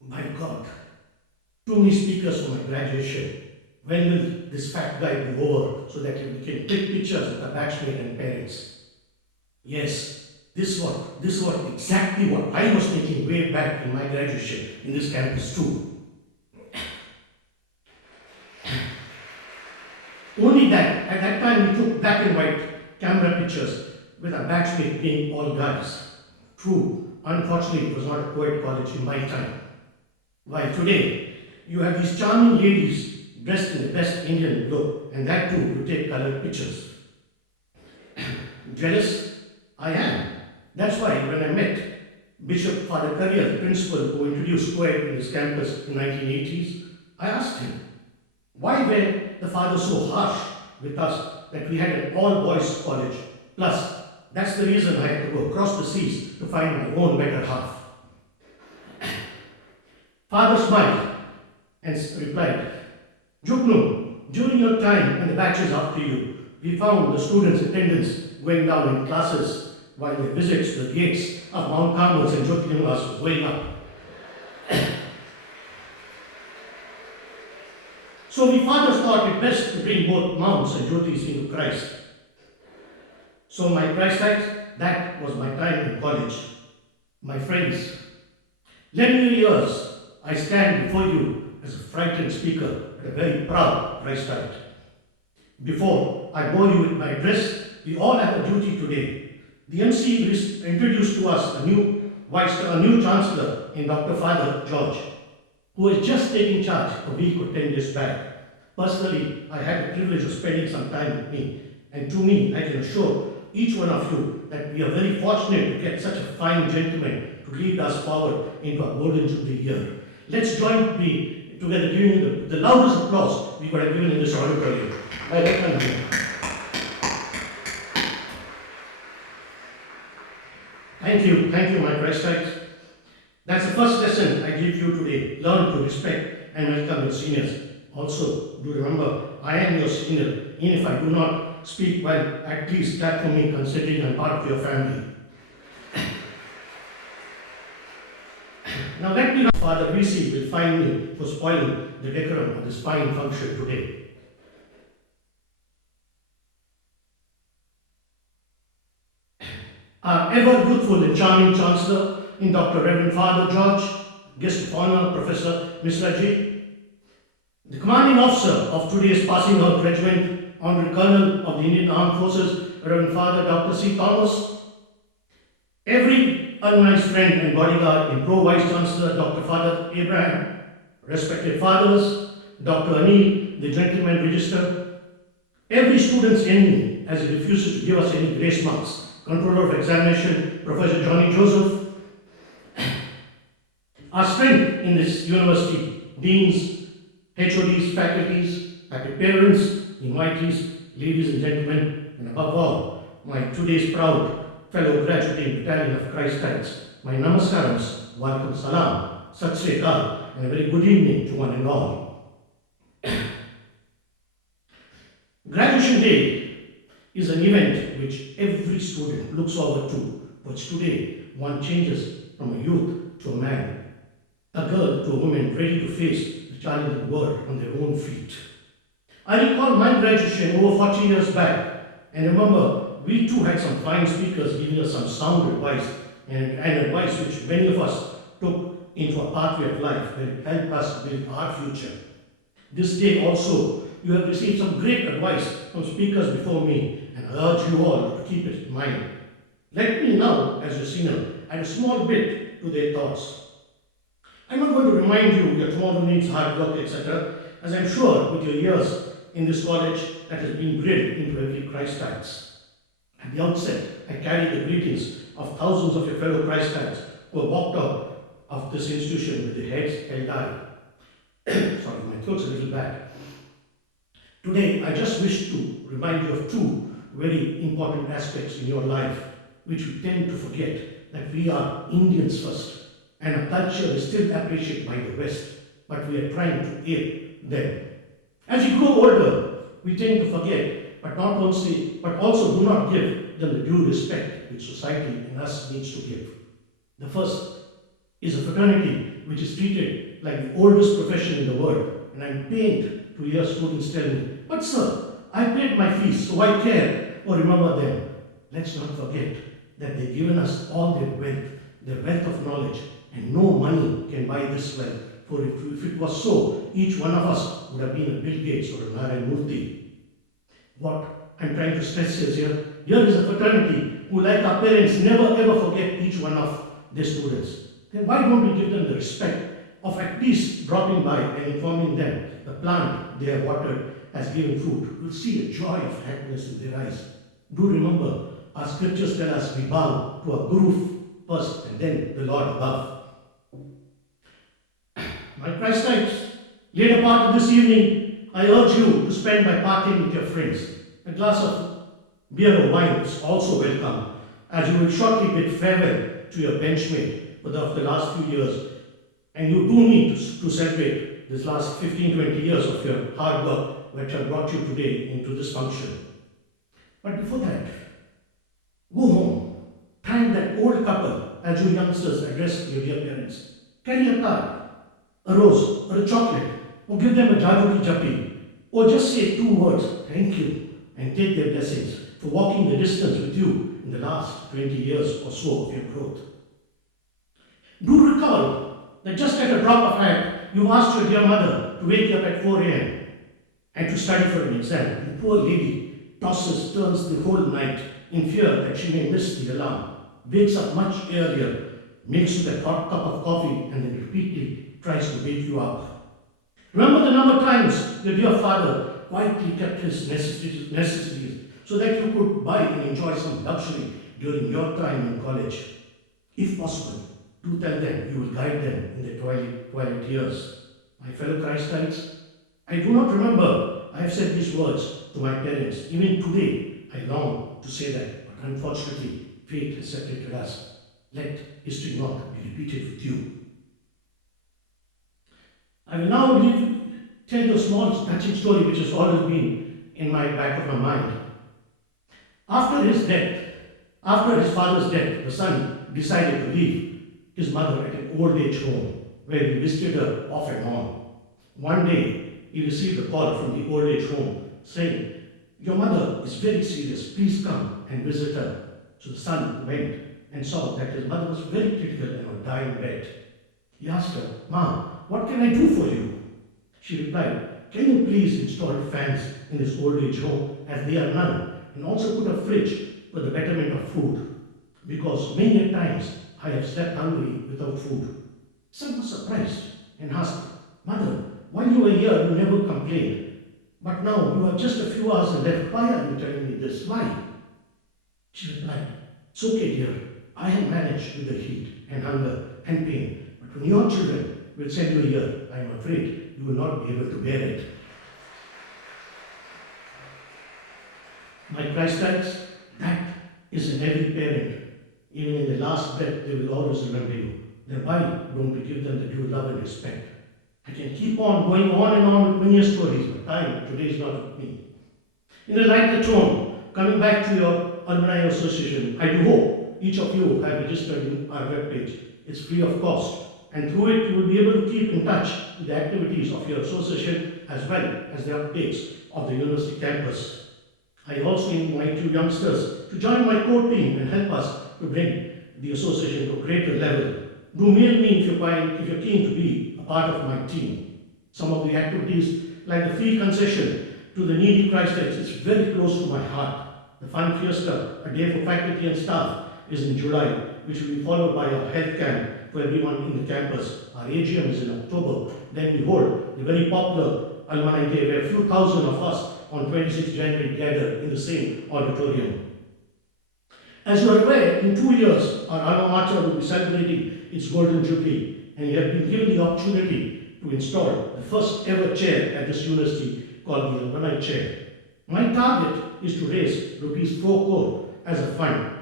My God, too many speakers for my graduation. When will this fact guide be over so that we can take pictures of the batchmate and parents? Yes, this was exactly what I was thinking way back in my graduation in this campus too. Only that, at that time we took black and white camera pictures with our batchmate being all guys. True, unfortunately it was not a co-ed college in my time. While today, you have these charming ladies dressed in the best Indian look, and that too to take colored pictures. Jealous? I am. That's why when I met Bishop Father Currier, the principal who introduced co-ed in this campus in the 1980s, I asked him, why were the fathers so harsh with us that we had an all-boys college? Plus, that's the reason I had to go across the seas to find my own better half. Father smiled and replied, Juknu, during your time and the batches after you, we found the students' attendance going down in classes while their visits to the gates of Mount Carmel and Jyotirlingas was going up. So we fathers thought it best to bring both mounts and Jyotis into Christ. So my Christ act, that was my time in college. My friends, 11 years I stand before you as a frightened speaker, but a very proud Christite. Before I bore you with my address, we all have a duty today. The MC introduced to us a new chancellor in Dr. Father George, who has just taken charge a week or 10 days back. Personally, I had the privilege of spending some time with me, and to me, I can assure each one of you that we are very fortunate to get such a fine gentleman to lead us forward into our golden jubilee year. Let's join me together giving the loudest applause we could have given in this auditorium. I recommend you. Thank you, my Christites. That's the first lesson I give you today. Learn to respect and welcome your seniors. Also, do remember, I am your senior. Even if I do not speak well, at least clap for me considering I'm part of your family. Now let me know, Father Risi will find me for spoiling the decorum of this fine function today. Our ever youthful and charming Chancellor in Dr. Reverend Father George, guest of honor, Professor Misraji, the commanding officer of today's passing out regiment, Honorary Colonel of the Indian Armed Forces, Reverend Father Dr. C. Thomas, every unnice friend and bodyguard in Pro Vice Chancellor Dr. Father Abraham, respected fathers, Dr. Anil, the gentleman register, every student's enemy as he refuses to give us any grace marks, Controller of Examination, Professor Johnny Joseph, our strength in this university, deans, HODs, faculties, happy parents, invitees, ladies and gentlemen, and above all, my today's proud fellow graduating battalion of Christ Tides, my namaskarams, walaikum salam, sat sri akal, and a very good evening to one and all. Graduation Day is an event which every student looks forward to, but today one changes from a youth to a man, a girl to a woman ready to face the challenge of the world on their own feet. I recall my graduation over 40 years back, and remember we too had some fine speakers giving us some sound advice and advice which many of us took into a pathway of life where it helped us build our future. This day also, you have received some great advice from speakers before me, and I urge you all to keep it in mind. Let me now, as your senior, add a small bit to their thoughts. I'm not going to remind you that tomorrow needs hard work, etc., as I'm sure with your years in this college that has been drilled into every Christ Tides. At the outset, I carry the greetings of thousands of your fellow Christ Tides who have walked out of this institution with their heads held high. Sorry, my throat's a little bad. Today, I just wish to remind you of two very important aspects in your life which we tend to forget, that we are Indians first, and our culture is still appreciated by the West, but we are trying to ape them. As we grow older, we tend to forget, but also do not give them the due respect which society and us needs to give. The first is a fraternity which is treated like the oldest profession in the world, and I'm pained to hear students tell me, "But sir, I paid my fees, so I care or remember them." Let's not forget that they've given us all their wealth of knowledge, and no money can buy this wealth. For if it was so, each one of us would have been a Bill Gates or a Narayan Murthy. What I'm trying to stress is here is a fraternity who, like our parents, never ever forget each one of their students. Then why don't we give them the respect of at least dropping by and informing them the plant they have watered has given fruit? You'll see a joy of happiness in their eyes. Do remember, our scriptures tell us we bow to our Guru first and then the Lord above. My Christites, later part of this evening, I urge you to spend by parting with your friends. A glass of beer or wine is also welcome, as you will shortly bid farewell to your benchmate for the last few years, and you do need to celebrate this last 15-20 years of your hard work which have brought you today into this function. But before that, go home, thank that old couple as you youngsters address your dear parents. Carry a card, a rose, or a chocolate, or give them a jaduki jappi, or just say 2 words, thank you, and take their blessings for walking the distance with you in the last 20 years or so of your growth. Do recall that just at a drop of hat, you asked your dear mother to wake you up at 4 a.m. and to study for an exam. The poor lady tosses, turns the whole night in fear that she may miss the alarm, wakes up much earlier, makes you that hot cup of coffee, and then repeatedly tries to wake you up. Remember the number of times your dear father quietly kept his necessities so that you could buy and enjoy some luxury during your time in college. If possible, do tell them you will guide them in their twilight years. My fellow Christites, I do not remember I have said these words to my parents. Even today, I long to say that, but unfortunately, fate has separated us. Let history not be repeated with you. I will now tell you a small touching story which has always been in my back of my mind. After his father's death, the son decided to leave his mother at an old age home where he visited her off and on. One day, he received a call from the old age home saying, "Your mother is very serious, please come and visit her." So the son went and saw that his mother was very critical and on dying bed. He asked her, "Ma, what can I do for you?" She replied, "Can you please install fans in this old age home as they are none, and also put a fridge for the betterment of food? Because many a times I have slept hungry without food." Son was surprised and asked, "Mother, while you were here, you never complained. But now you have just a few hours left. Why are you telling me this? Why?" She replied, "It's okay, dear. I have managed with the heat and hunger and pain. But when your children will send you here, I am afraid you will not be able to bear it." My Christites, that is in every parent. Even in the last breath, they will always remember you. Then why don't we give them the due love and respect? I can keep on going on and on with many stories, but time today is not with me. In the light the tone, coming back to your alumni association, I do hope each of you have registered in our webpage. It's free of cost, and through it you will be able to keep in touch with the activities of your association as well as the updates of the university campus. I also invite you youngsters to join my core team and help us to bring the association to a greater level. Do mail me if you're keen to be a part of my team. Some of the activities, like the free concession to the needy Christites, is very close to my heart. The Fun Fiesta, a day for faculty and staff, is in July, which will be followed by a health camp for everyone in the campus. Our AGM is in October. Then we hold the very popular Alumni Day, where a few thousand of us on 26 January gather in the same auditorium. As you are aware, in 2 years, our alma mater will be celebrating its golden jubilee, and you have been given the opportunity to install the first ever chair at this university called the Alumni Chair. My target is to raise rupees 4 crore as a fund.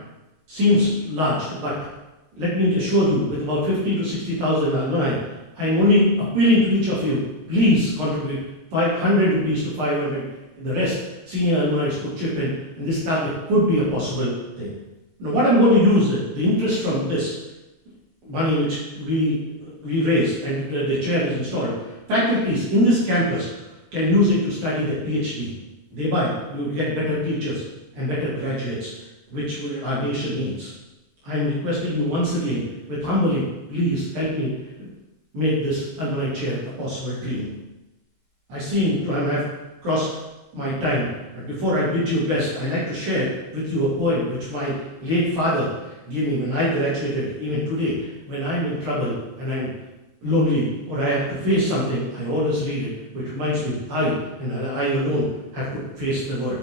Seems large, but let me assure you, with about 50 to 60,000 alumni, I am only appealing to each of you, please contribute 500 rupees to 500. The rest, senior alumni could chip in, and this target could be a possible thing. Now, what I'm going to use the interest from this money which we raise and the chair is installed, faculties in this campus can use it to study their PhD. Thereby, we will get better teachers and better graduates, which our nation needs. I am requesting you once again, with humbly, please help me make this alumni chair a possible dream. I seem to have crossed my time, but before I bid you best, I'd like to share with you a poem which my late father gave me when I graduated. Even today, when I'm in trouble and I'm lonely or I have to face something, I always read it, which reminds me I alone have to face the world.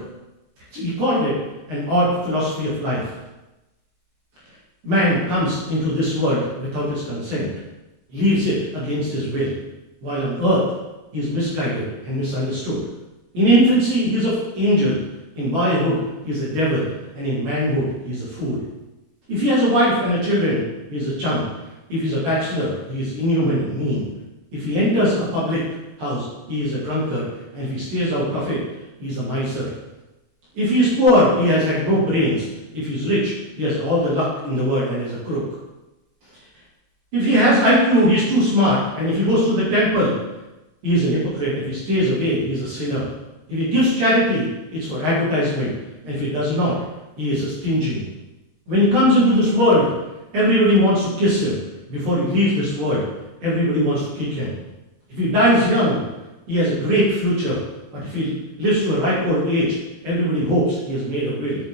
So he called it an odd philosophy of life. Man comes into this world without his consent, leaves it against his will, while on earth he is misguided and misunderstood. In infancy, he is an angel. In boyhood, he is a devil. And in manhood, he is a fool. If he has a wife and a children, he is a chump. If he is a bachelor, he is inhuman and mean. If he enters a public house, he is a drunkard. And if he stays out of it, he is a miser. If he is poor, he has had no brains. If he is rich, he has all the luck in the world and is a crook. If he has IQ, he is too smart. And if he goes to the temple, he is a hypocrite. If he stays away, he is a sinner. If he gives charity, it's for advertisement. And if he does not, he is a stingy. When he comes into this world, everybody wants to kiss him. Before he leaves this world, everybody wants to kick him. If he dies young, he has a great future. But if he lives to a ripe old age, everybody hopes he has made a will.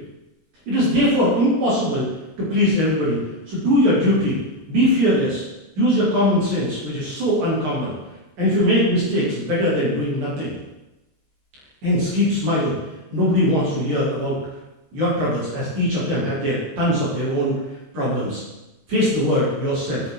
It is therefore impossible to please everybody. So do your duty. Be fearless. Use your common sense, which is so uncommon. And if you make mistakes, better than doing nothing. Hence, keep smiling. Nobody wants to hear about your troubles, as each of them have their tons of their own problems. Face the world yourself.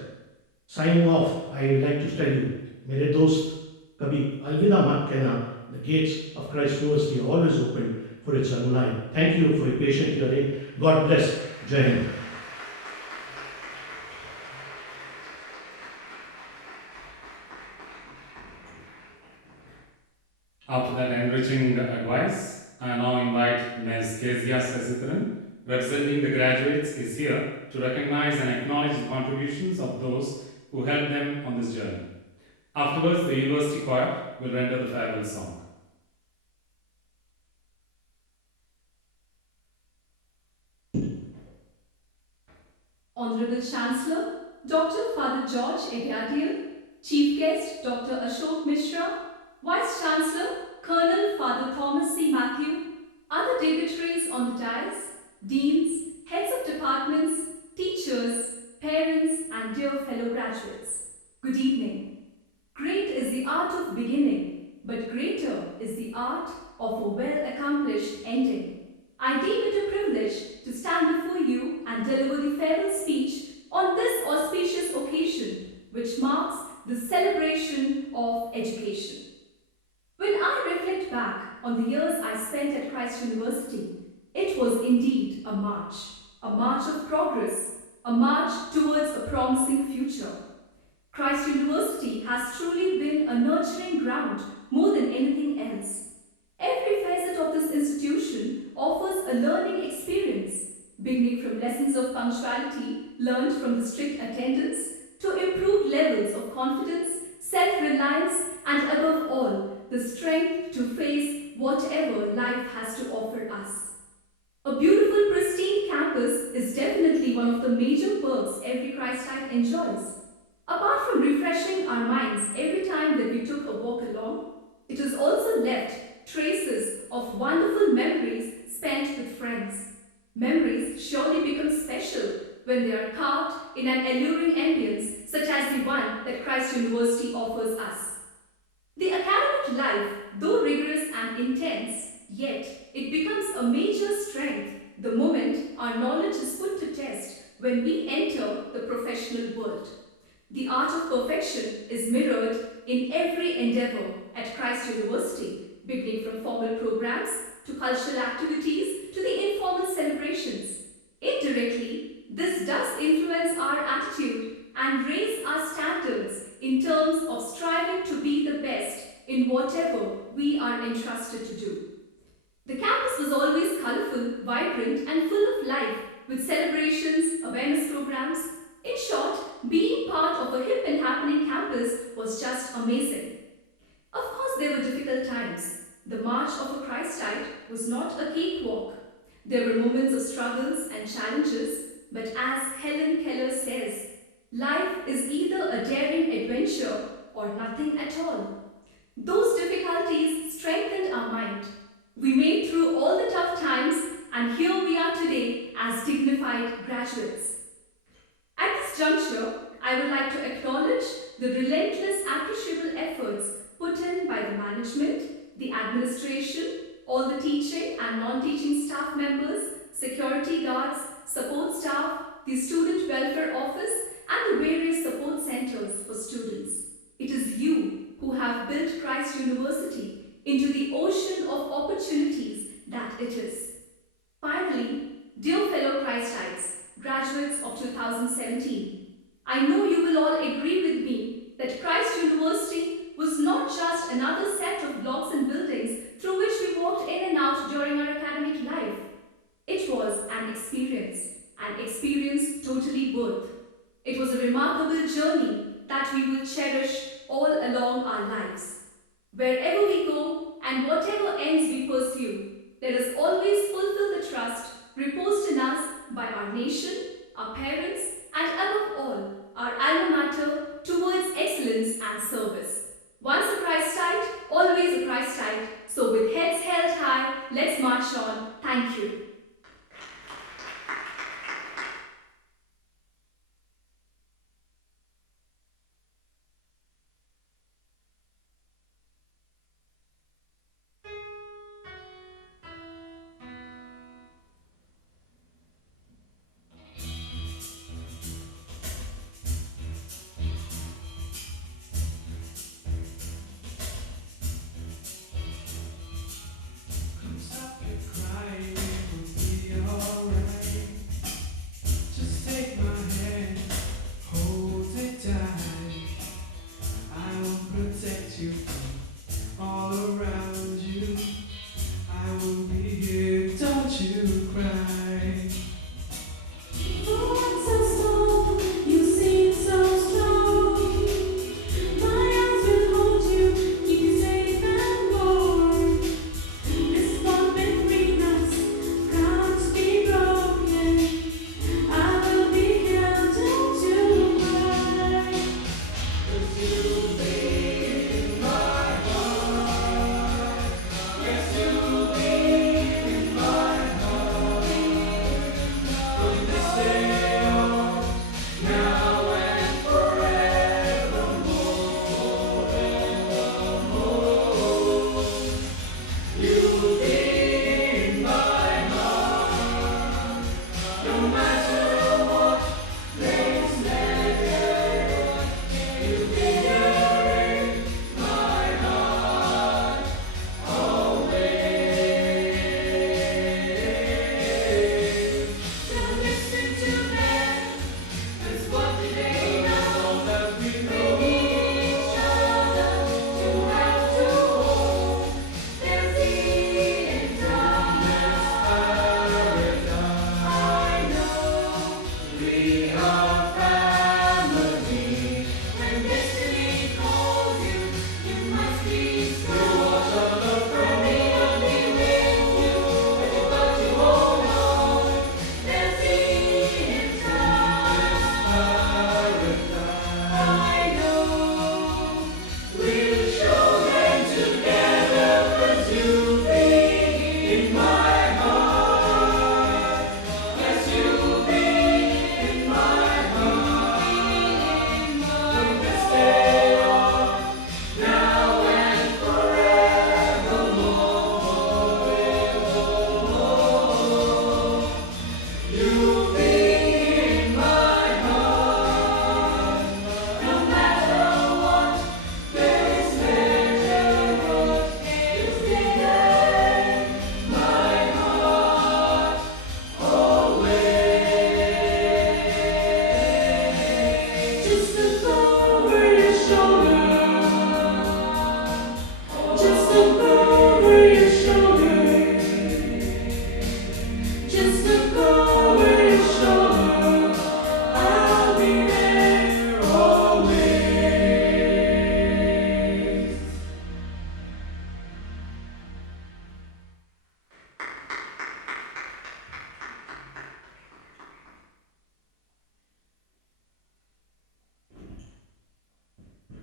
Signing off, I would like to tell you, mere dost, kabhi alvida mat kehna. The gates of Christ University are always open for its alumni. Thank you for your patient hearing. God bless. Jai Hind. After that enriching advice, I now invite Ms. Kezia Sesitharan, representing the graduates, is here to recognize and acknowledge the contributions of those who helped them on this journey. Afterwards, the university choir will render the farewell song. Honorable Chancellor, Dr. Father George Egadiel, Chief Guest Dr. Ashok Mishra, Vice Chancellor Colonel Father Thomas C. Matthew, other dignitaries on the dais, deans, heads of departments, teachers, parents, and dear fellow graduates. Good evening. Great is the art of beginning, but greater is the art of a well-accomplished ending. I deem it a privilege to stand before you and deliver the farewell speech on this auspicious occasion, which marks the celebration of education. When I reflect back on the years I spent at Christ University, it was indeed a march of progress, a march towards a promising future. Christ University has truly been a nurturing ground more than anything else. Every facet of this institution offers a learning experience, beginning from lessons of punctuality learned from the strict attendance to improved levels of confidence, self-reliance, and above all, the strength to face whatever life has to offer us. A beautiful, pristine campus is definitely one of the major perks every Christite enjoys. Apart from refreshing our minds every time that we took a walk along, it has also left traces of wonderful memories spent with friends. Memories surely become special when they are carved in an alluring ambience such as the one that Christ University offers us. The academic life, though rigorous and intense, yet it becomes a major strength the moment our knowledge is put to test when we enter the professional world. The art of perfection is mirrored in every endeavor at Christ University, beginning from formal programs to cultural activities to the informal celebrations. Indirectly, this does influence our attitude and raise our standards in terms of striving to be the best in whatever we are entrusted to do. The campus was always colorful, vibrant, and full of life with celebrations, awareness programs. In short, being part of a hip and happening campus was just amazing. Of course, there were difficult times. The march of a Christite was not a cakewalk. There were moments of struggles and challenges, but as Helen Keller says, life is either a daring adventure or nothing at all. Those difficulties strengthened our mind. We made through all the tough times, and here we are today as dignified graduates. At this juncture, I would like to acknowledge the relentless appreciable efforts put in by the management, the administration, all the teaching and non-teaching staff members, security guards, support staff, the student welfare office, and the various support centers for students. It is you who have built Christ University into the ocean of opportunities that it is. Finally, dear fellow Christites, graduates of 2017, I know you will all agree with me that Christ University was not just another set of blocks and buildings through which we walked in and out during our academic life. It was an experience totally worth. It was a remarkable journey that we will cherish all along our lives. Wherever we go and whatever ends we pursue, let us always fulfill the trust reposed in us by our nation, our parents, and above all, our alma mater towards excellence and service. Once a Christite, always a Christite. So with heads held high, let's march on. Thank you.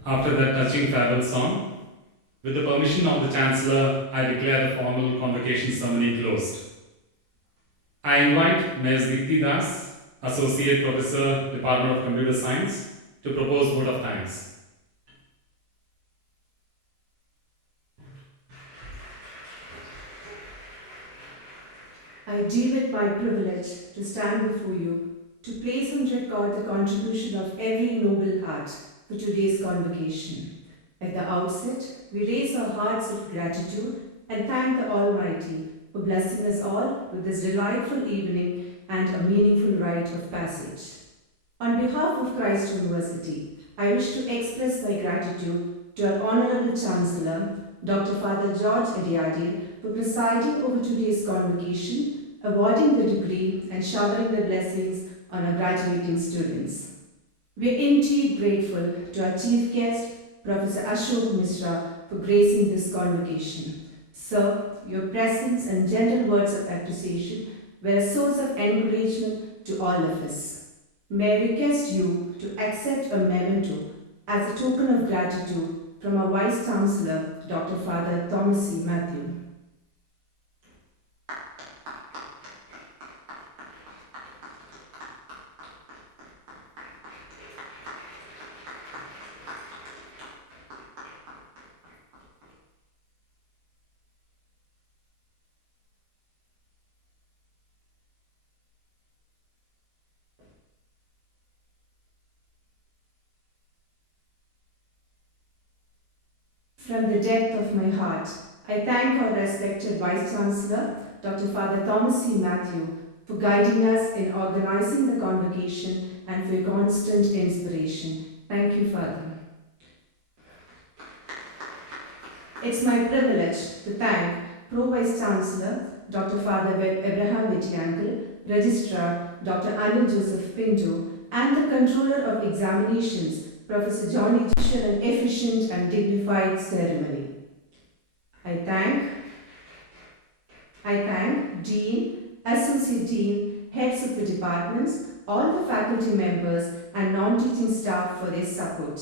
After that touching farewell song, with the permission of the Chancellor, I declare the formal convocation ceremony closed. I invite Ms. Dipti Das, Associate Professor, Department of Computer Science, to propose vote of thanks. I deem it my privilege to stand before you to place on record the contribution of every noble heart for today's convocation. At the outset, we raise our hearts of gratitude and thank the Almighty for blessing us all with this delightful evening and a meaningful rite of passage. On behalf of Christ University, I wish to express my gratitude to our Honorable Chancellor, Dr. Father George Ediadi, for presiding over today's convocation, awarding the degree and showering the blessings on our graduating students. We are indeed grateful to our chief guest, Professor Ashok Mishra, for gracing this convocation. Sir, your presence and gentle words of appreciation were a source of encouragement to all of us. May I request you to accept a memento as a token of gratitude from our Vice Chancellor, Dr. Father Thomas C. Matthew. From the depth of my heart, I thank our respected Vice Chancellor, Dr. Father Thomas C. Matthew, for guiding us in organizing the convocation and for your constant inspiration. Thank you, Father. It's my privilege to thank Pro Vice Chancellor, Dr. Father Abraham Vitiankle, Registrar, Dr. Anil Joseph Pinto, and the Controller of Examinations, Professor Johnny, for an efficient and dignified ceremony. I thank Dean, Associate Dean, heads of the departments, all the faculty members and non-teaching staff for their support.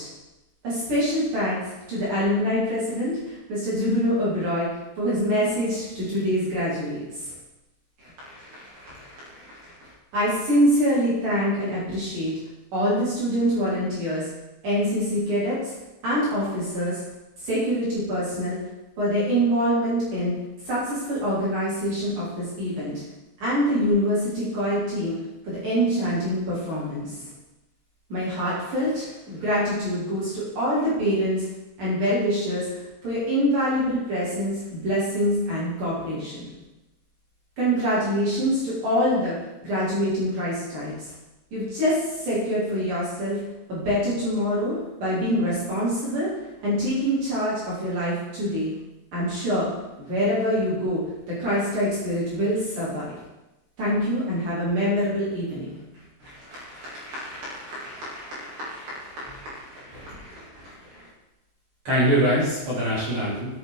A special thanks to the Alumni President, Mr. Jugunu Oberoi, for his message to today's graduates. I sincerely thank and appreciate all the student volunteers, NCC cadets and officers, security personnel for their involvement in successful organization of this event and the university choir team for the enchanting performance. My heartfelt gratitude goes to all the parents and well-wishers for your invaluable presence, blessings and cooperation. Congratulations to all the graduating Christ types. You've just secured for yourself a better tomorrow by being responsible and taking charge of your life today. I'm sure wherever you go, the Christ-like spirit will survive. Thank you and have a memorable evening. Kindly rise for the national anthem.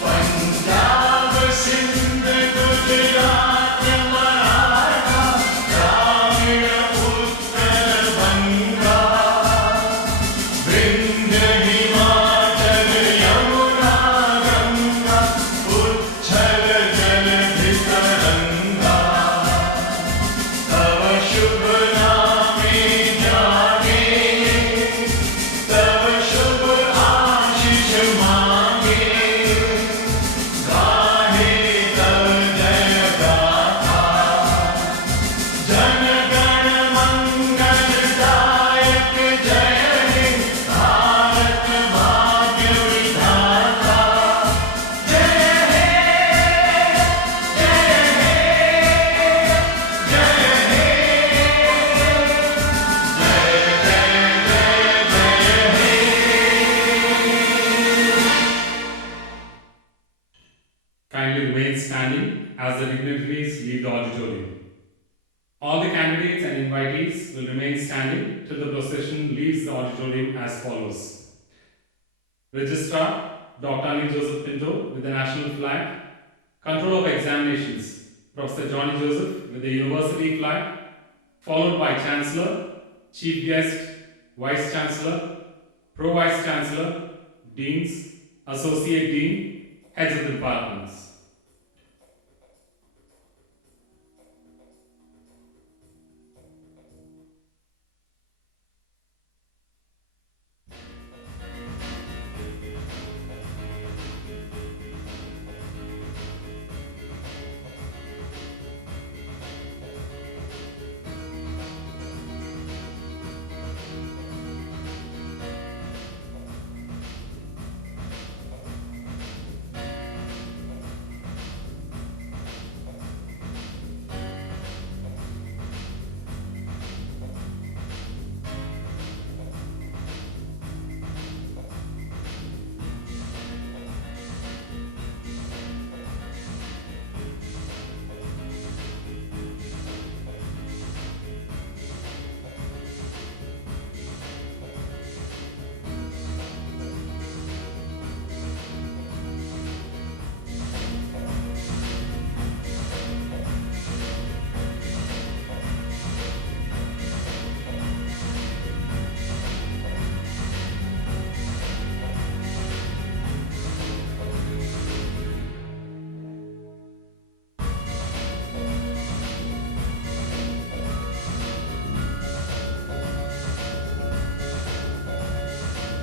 Punjab, Sindh, Gujarat, Marathi. All the candidates and invitees will remain standing till the procession leaves the auditorium as follows. Registrar Dr. Anil Joseph Pinto with the national flag. Control of examinations Professor Johnny Joseph with the university flag, followed by Chancellor, Chief Guest, Vice Chancellor, Pro Vice Chancellor, Deans, Associate Dean, Heads of the departments.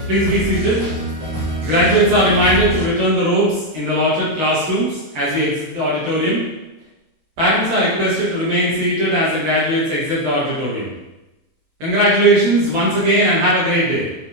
Please be seated. Graduates are reminded to return the robes in the allotted classrooms as we exit the auditorium. Parents are requested to remain seated as the graduates exit the auditorium. Congratulations once again and have a great day.